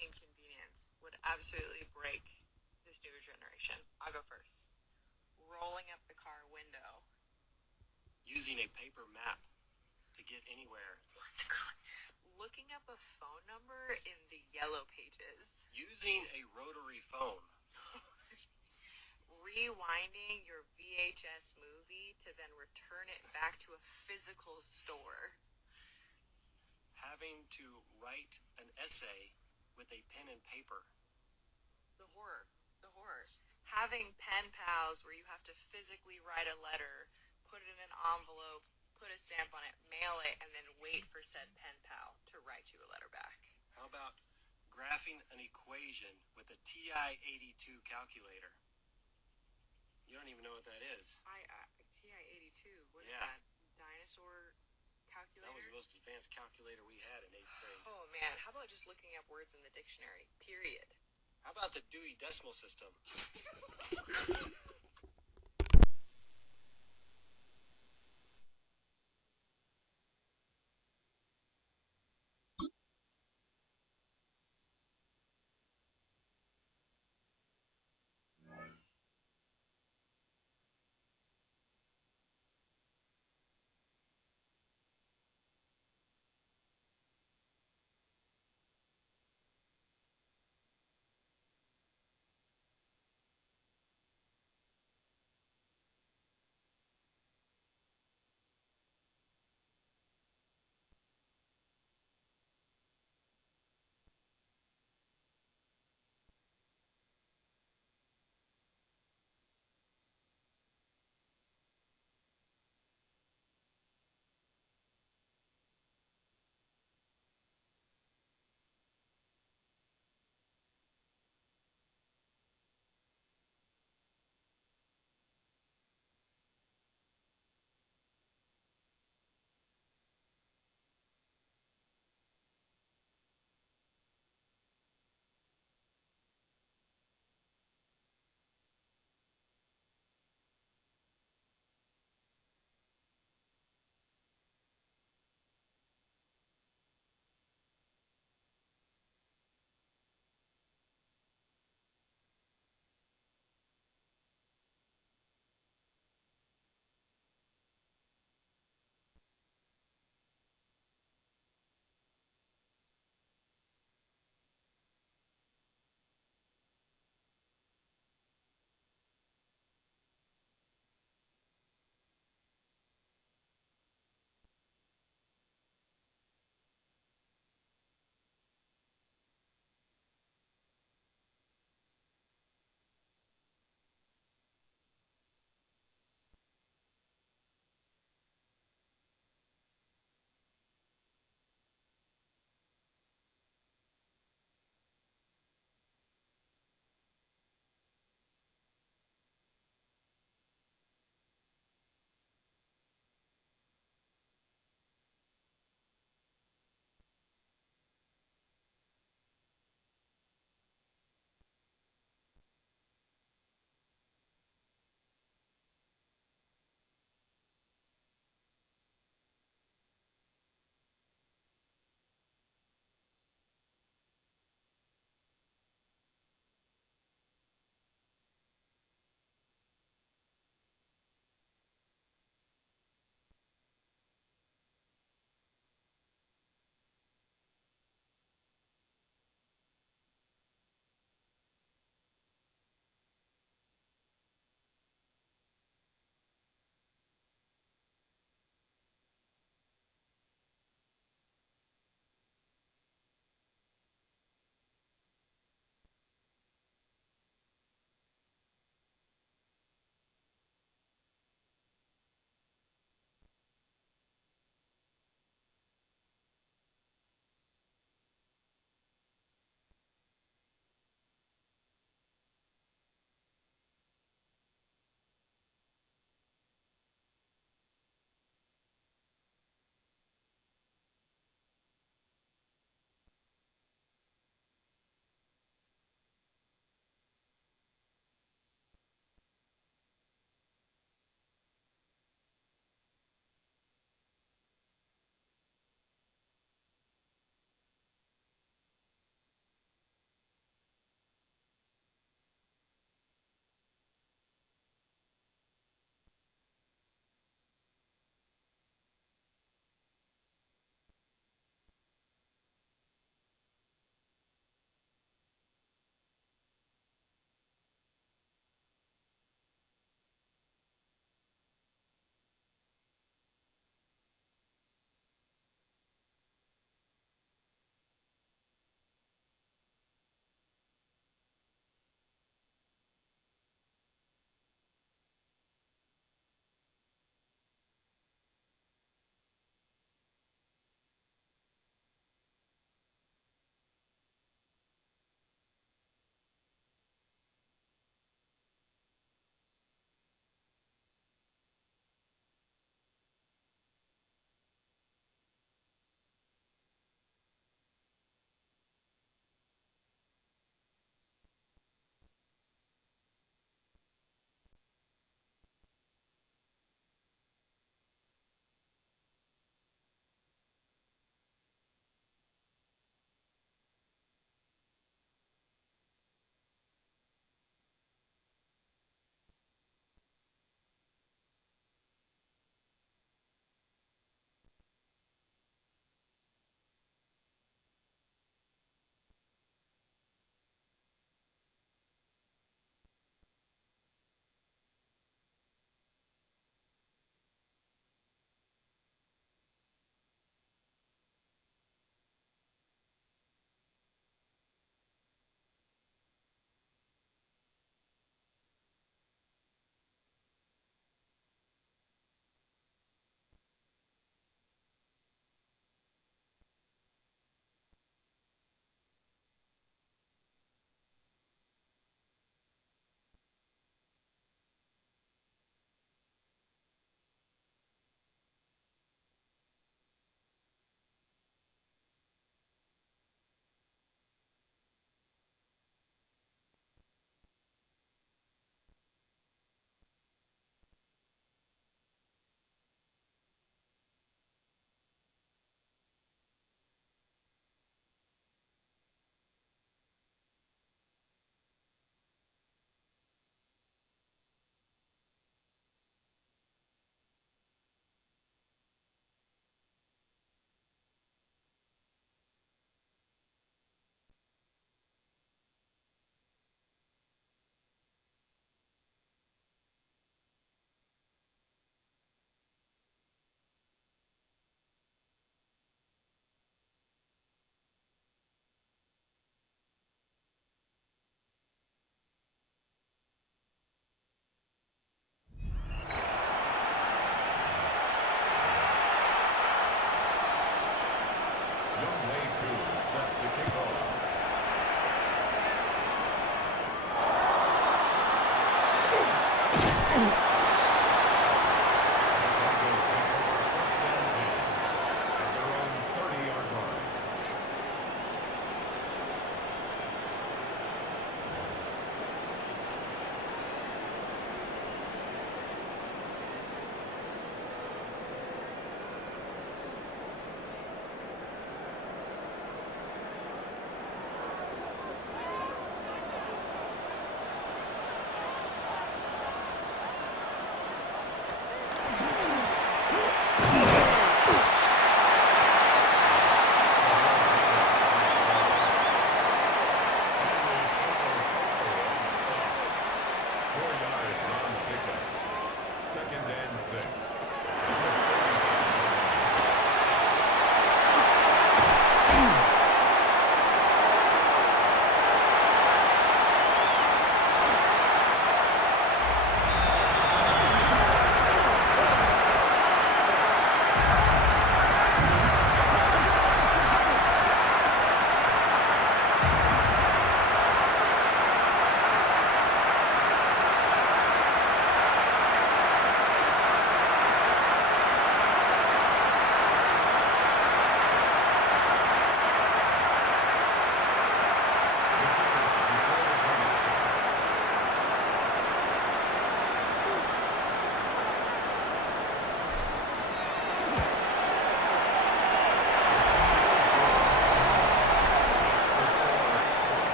Inconvenience would absolutely break this newer generation. I'll go first. Rolling up the car window. Using a paper map to get anywhere. What's going on? Looking up a phone number in the yellow pages. Using a rotary phone. Rewinding your VHS movie to then return it back to a physical store. Having to write an essay with a pen and paper. The horror. The horror. Having pen pals where you have to physically write a letter, put it in an envelope, put a stamp on it, mail it, and then wait for said pen pal to write you a letter back. How about graphing an equation with a TI-82 calculator? You don't even know what that is. TI-82, what is that? Dinosaur calculator? That was the most advanced calculator we had in 8th grade. Oh man, how about just looking up words in the dictionary? Period. How about the Dewey Decimal System?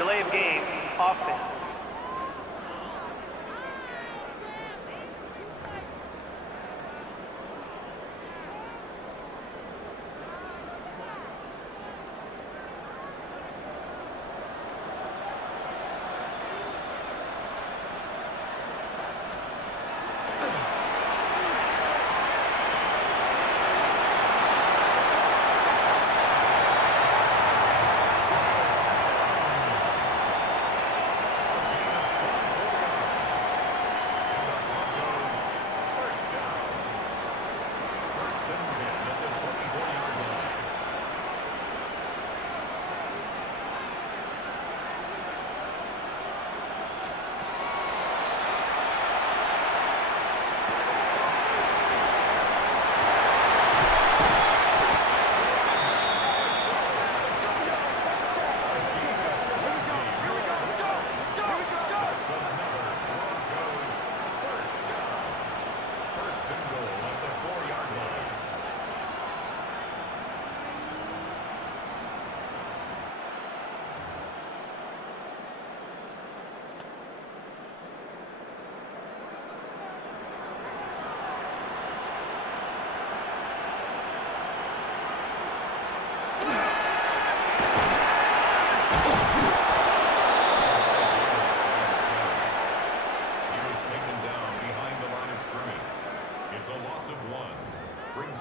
Delay of game, offense.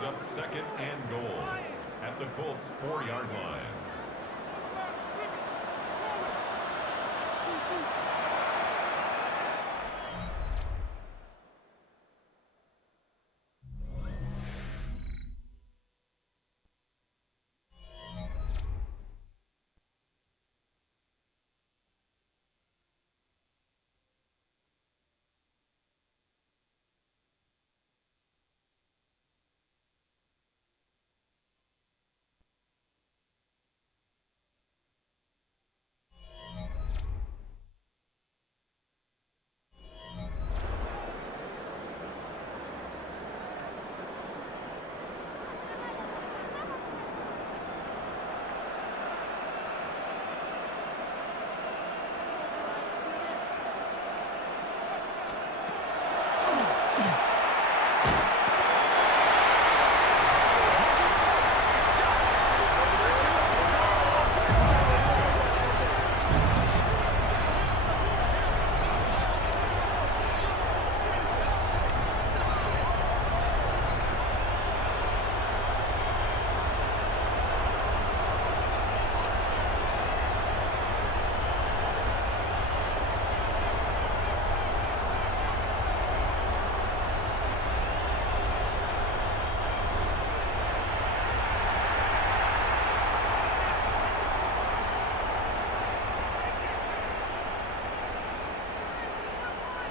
Up second and goal at the Colts 4-yard line.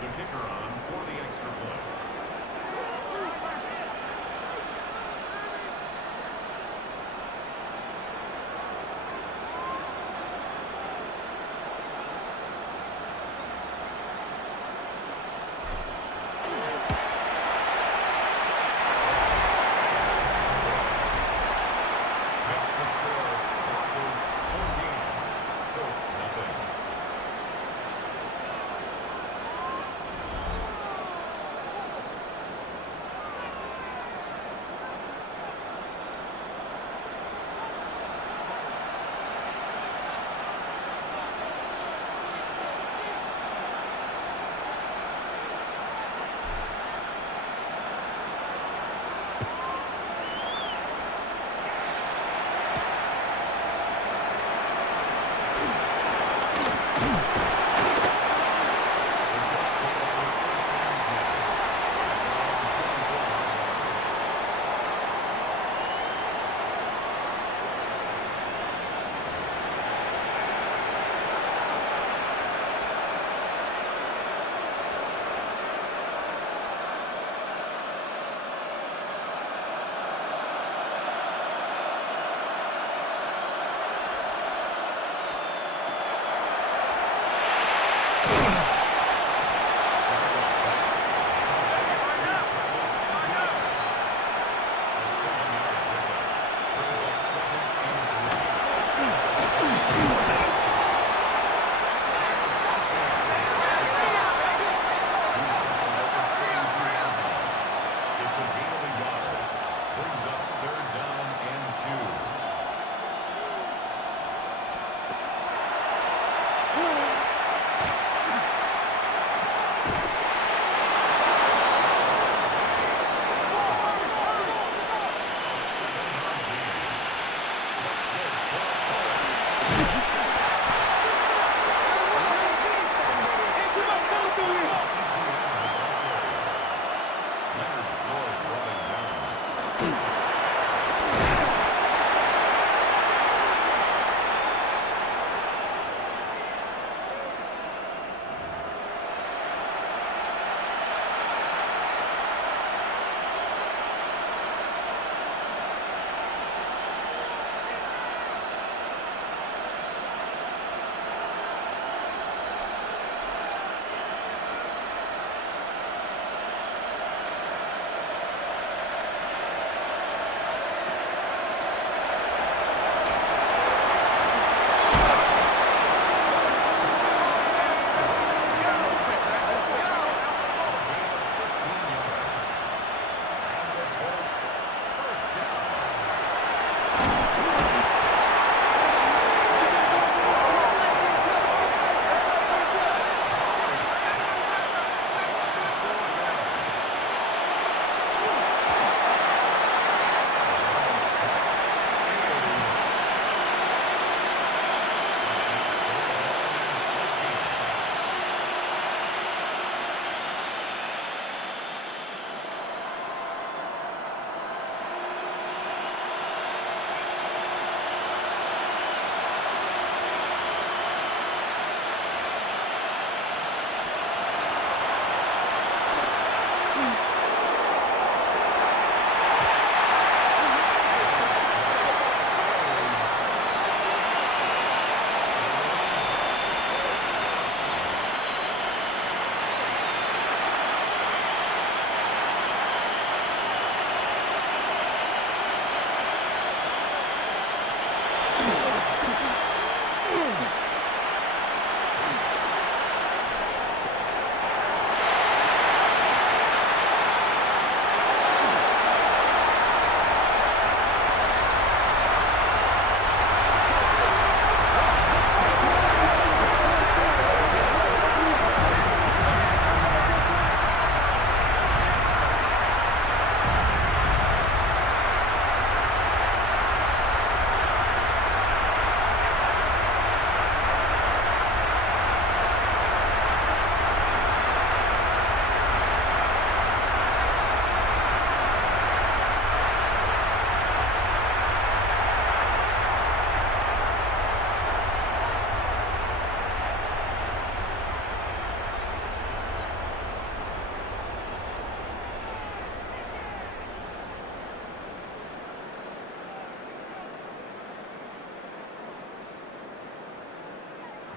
the kicker on for the extra point. That's the score. Broncos 14, Colts nothing.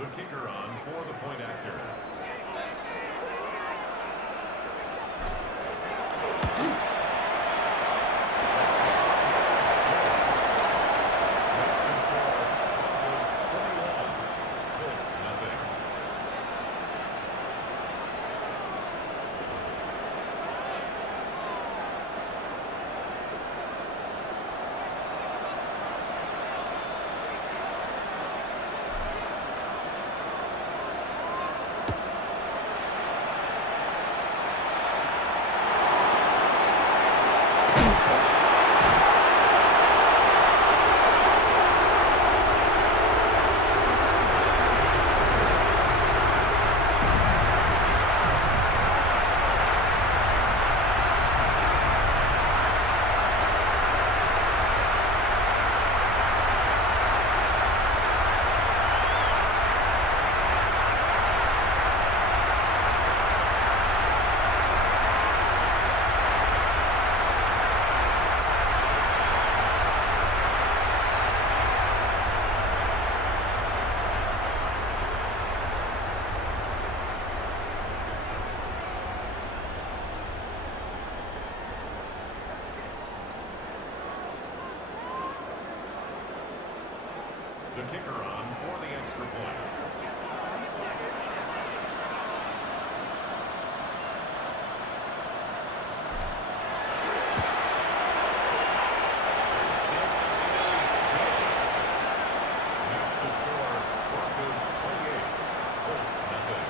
The kicker on for the point after. The kicker on for the extra point. Next to score, Broncos 28, Colts nothing.